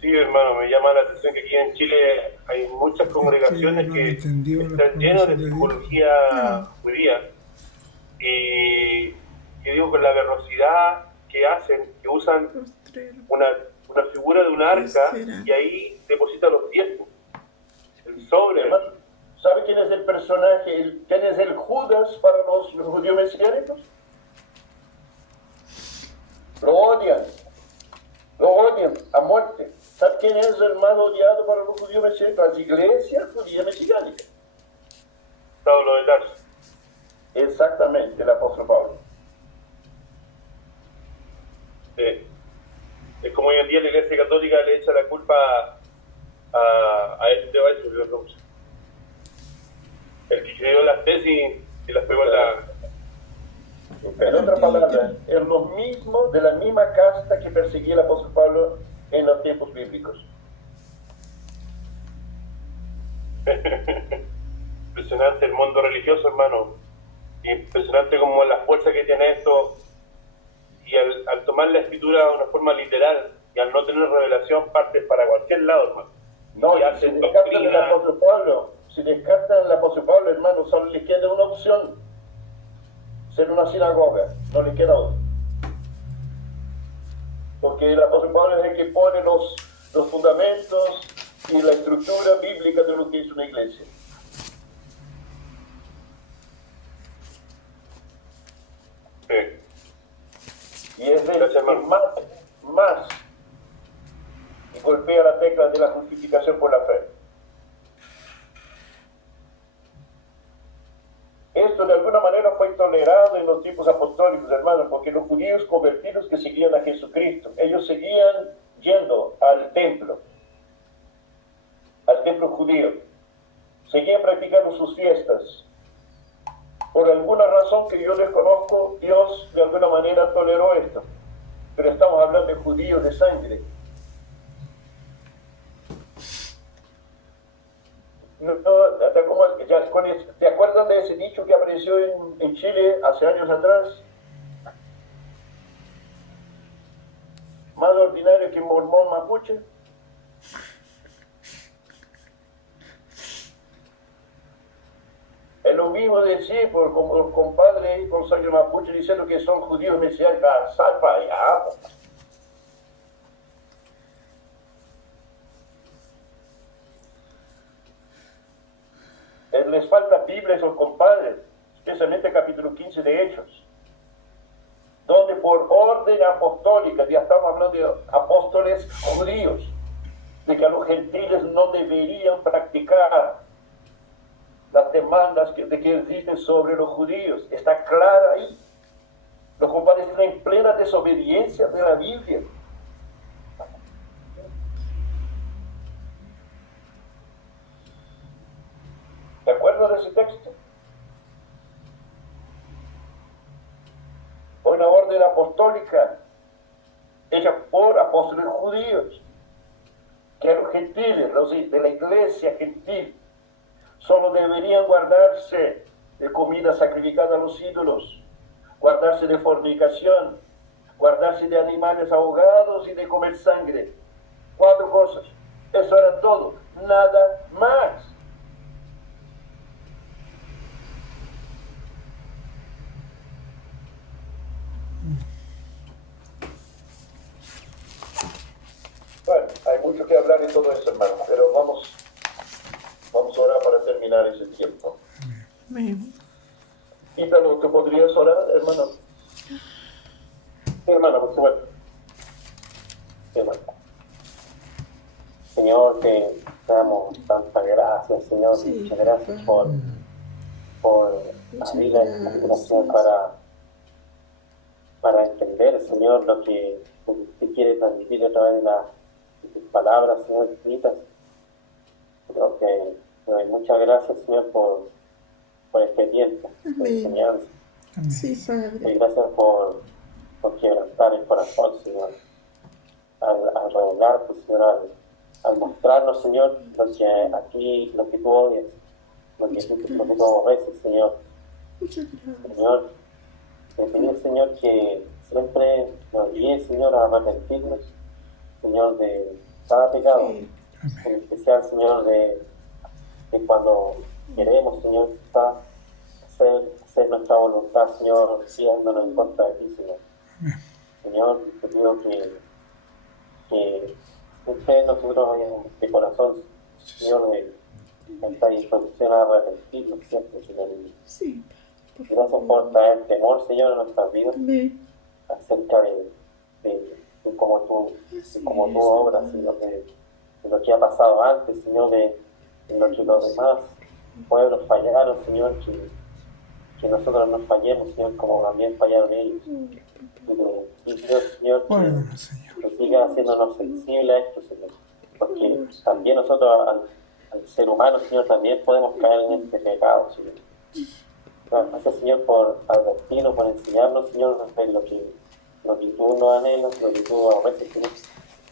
Sí, hermano, me llama la atención que aquí en Chile hay muchas congregaciones que están llenas de psicología judía y que digo con la verbosidad que hacen, que usan una figura de un arca y ahí depositan los diezmos, el sobre. ¿Sabe quién es el personaje, quién es el Judas para los judíos mesiánicos? Lo odian a muerte. ¿Sabe quién es el más odiado para los judíos mesiánicos? Las iglesias judías mesiánicas. Pablo de Tarso. Exactamente, el apóstol Pablo. Es como hoy en día la iglesia católica le echa la culpa a este el que creó las tesis y las pegó en la... En otras palabras, es lo mismo, de la misma casta que perseguía el apóstol Pablo en los tiempos bíblicos. Impresionante el mundo religioso, hermano. Impresionante como la fuerza que tiene esto. Y al tomar la escritura de una forma literal y al no tener revelación, parte para cualquier lado, hermano. No, y si descartan el apóstol Pablo, hermano, solo le queda una opción: ser una sinagoga, no le queda otra. Porque el apóstol Pablo es el que pone los fundamentos y la estructura bíblica de lo que es una iglesia. Sí. Y es el que más y golpea la tecla de la justificación por la fe. Esto de alguna manera fue tolerado en los tiempos apostólicos, hermanos, porque los judíos convertidos que seguían a Jesucristo, ellos seguían yendo al templo judío, seguían practicando sus fiestas. Por alguna razón que yo desconozco, Dios de alguna manera toleró esto, pero estamos hablando de judíos de sangre. ¿Te acuerdas de ese dicho que apareció en Chile hace años atrás? Más ordinario que mormón mapuche. Es lo mismo decir como los compadres con sangre mapuche diciendo que son judíos mesiánicos. Sal para allá. Les falta Biblia a esos compadres, especialmente el capítulo 15 de Hechos, donde por orden apostólica, ya estamos hablando de apóstoles judíos, de que a los gentiles no deberían practicar las demandas de que existen sobre los judíos. Está clara ahí. Los compadres están en plena desobediencia de la Biblia. ¿Te acuerdas de ese texto? Una orden apostólica hecha por apóstoles judíos. que los gentiles, los de la iglesia gentil, solo deberían guardarse de comida sacrificada a los ídolos, guardarse de fornicación, guardarse de animales ahogados y de comer sangre. 4 cosas. Eso era todo, nada más. Bueno, hay mucho que hablar de todo eso, hermano, pero vamos a orar para terminar ese tiempo. Amén. Ítalo, ¿tú podrías orar, hermano? Sí, hermano, por supuesto. Sí, hermano. Señor, te damos tantas gracias, Señor. Sí, Muchas gracias por Muchas abrir la imaginación para entender, Señor, lo que usted quiere transmitir a través de tus palabras, Señor, escritas. Creo que te doy muchas gracias, Señor, por este tiempo de Amén. enseñanza. Sí, Y Padre. gracias por quebrantar el corazón, Señor, al revelarte, Señor, al mostrarnos, Señor, lo que tú odias, lo que tú aborreces, Señor. Muchas gracias. Señor, te pido, Señor, que siempre nos guíes, Señor, a arrepentirnos, Señor, de cada pecado, Sí. en especial, Señor, de cuando queremos, Señor, hacer nuestra voluntad, Señor, guiándonos en contra de ti, Señor. Señor, te pido que siempre nosotros vayamos de corazón, Señor, de esta disposición a arrepentirnos siempre, Señor. Sí. Gracias por traer temor, Señor, a nuestras vidas Amén. acerca de cómo tú obras, Señor, de lo que ha pasado antes, Señor, de lo que los demás pueblos fallaron, Señor, que nosotros no fallemos, Señor, como también fallaron ellos. Y Dios, Señor, Guárdanos, Señor. que siga haciéndonos sensibles a esto, Señor, porque también nosotros, al ser humano, Señor, también podemos caer en este pecado, Señor. Gracias, Señor, por advertirnos, por enseñarnos, Señor, de lo que tú nos anhelas, lo que tú aborreces, Señor,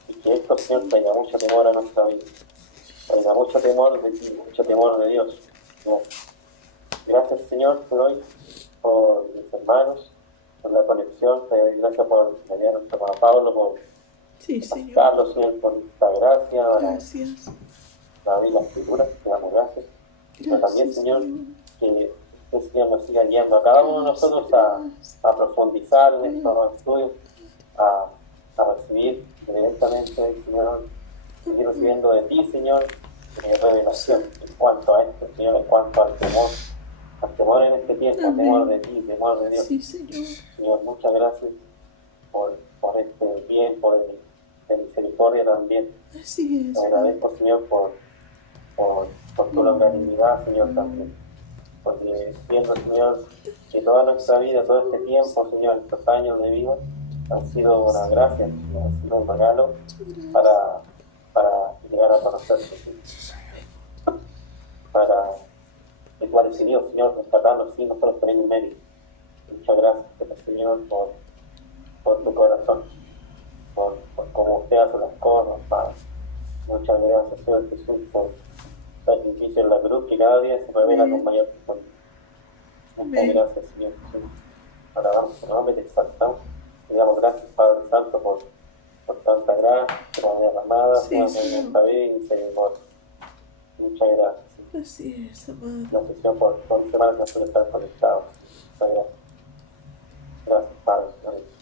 y que esto, Señor, traiga mucho temor a nuestra vida, traiga mucho temor de ti, mucho temor de Dios, Señor. Gracias, Señor, por hoy, por mis hermanos, por la conexión, te doy gracias por venir a nuestro hermano Pablo, por Sí, Señor. Carlos, Señor, por esta gracia, Gracias. la vida, la escritura, te damos gracias. Pero también, Gracias, Señor, Señor. que el Señor nos siga guiando a cada uno de nosotros a profundizar en estos estudios, a recibir directamente, Señor, seguir recibiendo de ti, Señor, revelación en cuanto a esto, Señor, en cuanto al temor en este tiempo, Amén. temor de ti, temor de Dios. Sí, Señor. Señor, muchas gracias por este tiempo de misericordia también. Así es. Te agradezco, Señor, por tu longanimidad, Señor, también. Porque siento, Señor, que toda nuestra vida, todo este tiempo, Señor, estos años de vida, han sido una gracia, Señor, han sido un regalo para llegar a conocerte, Señor. Para que tú has decidido, Señor, rescatarnos sin nosotros tener mérito. Muchas gracias, Señor, por tu corazón, por cómo usted hace las cosas, Padre. Muchas gracias, Señor Jesús, por sacrificio en la cruz que cada día se revela acompañar con. Muchas gracias, Señor Jesús. Alabamos tu nombre, te exaltamos. Te damos gracias, Padre Santo, por tanta gracia, por la derramada, Sí, por Señor. nuestra vida y misericordia. Muchas gracias, Señor. Así es, amado. Gracias, Señor, por semana que estar conectados. Muchas gracias. Gracias, Padre. Amén.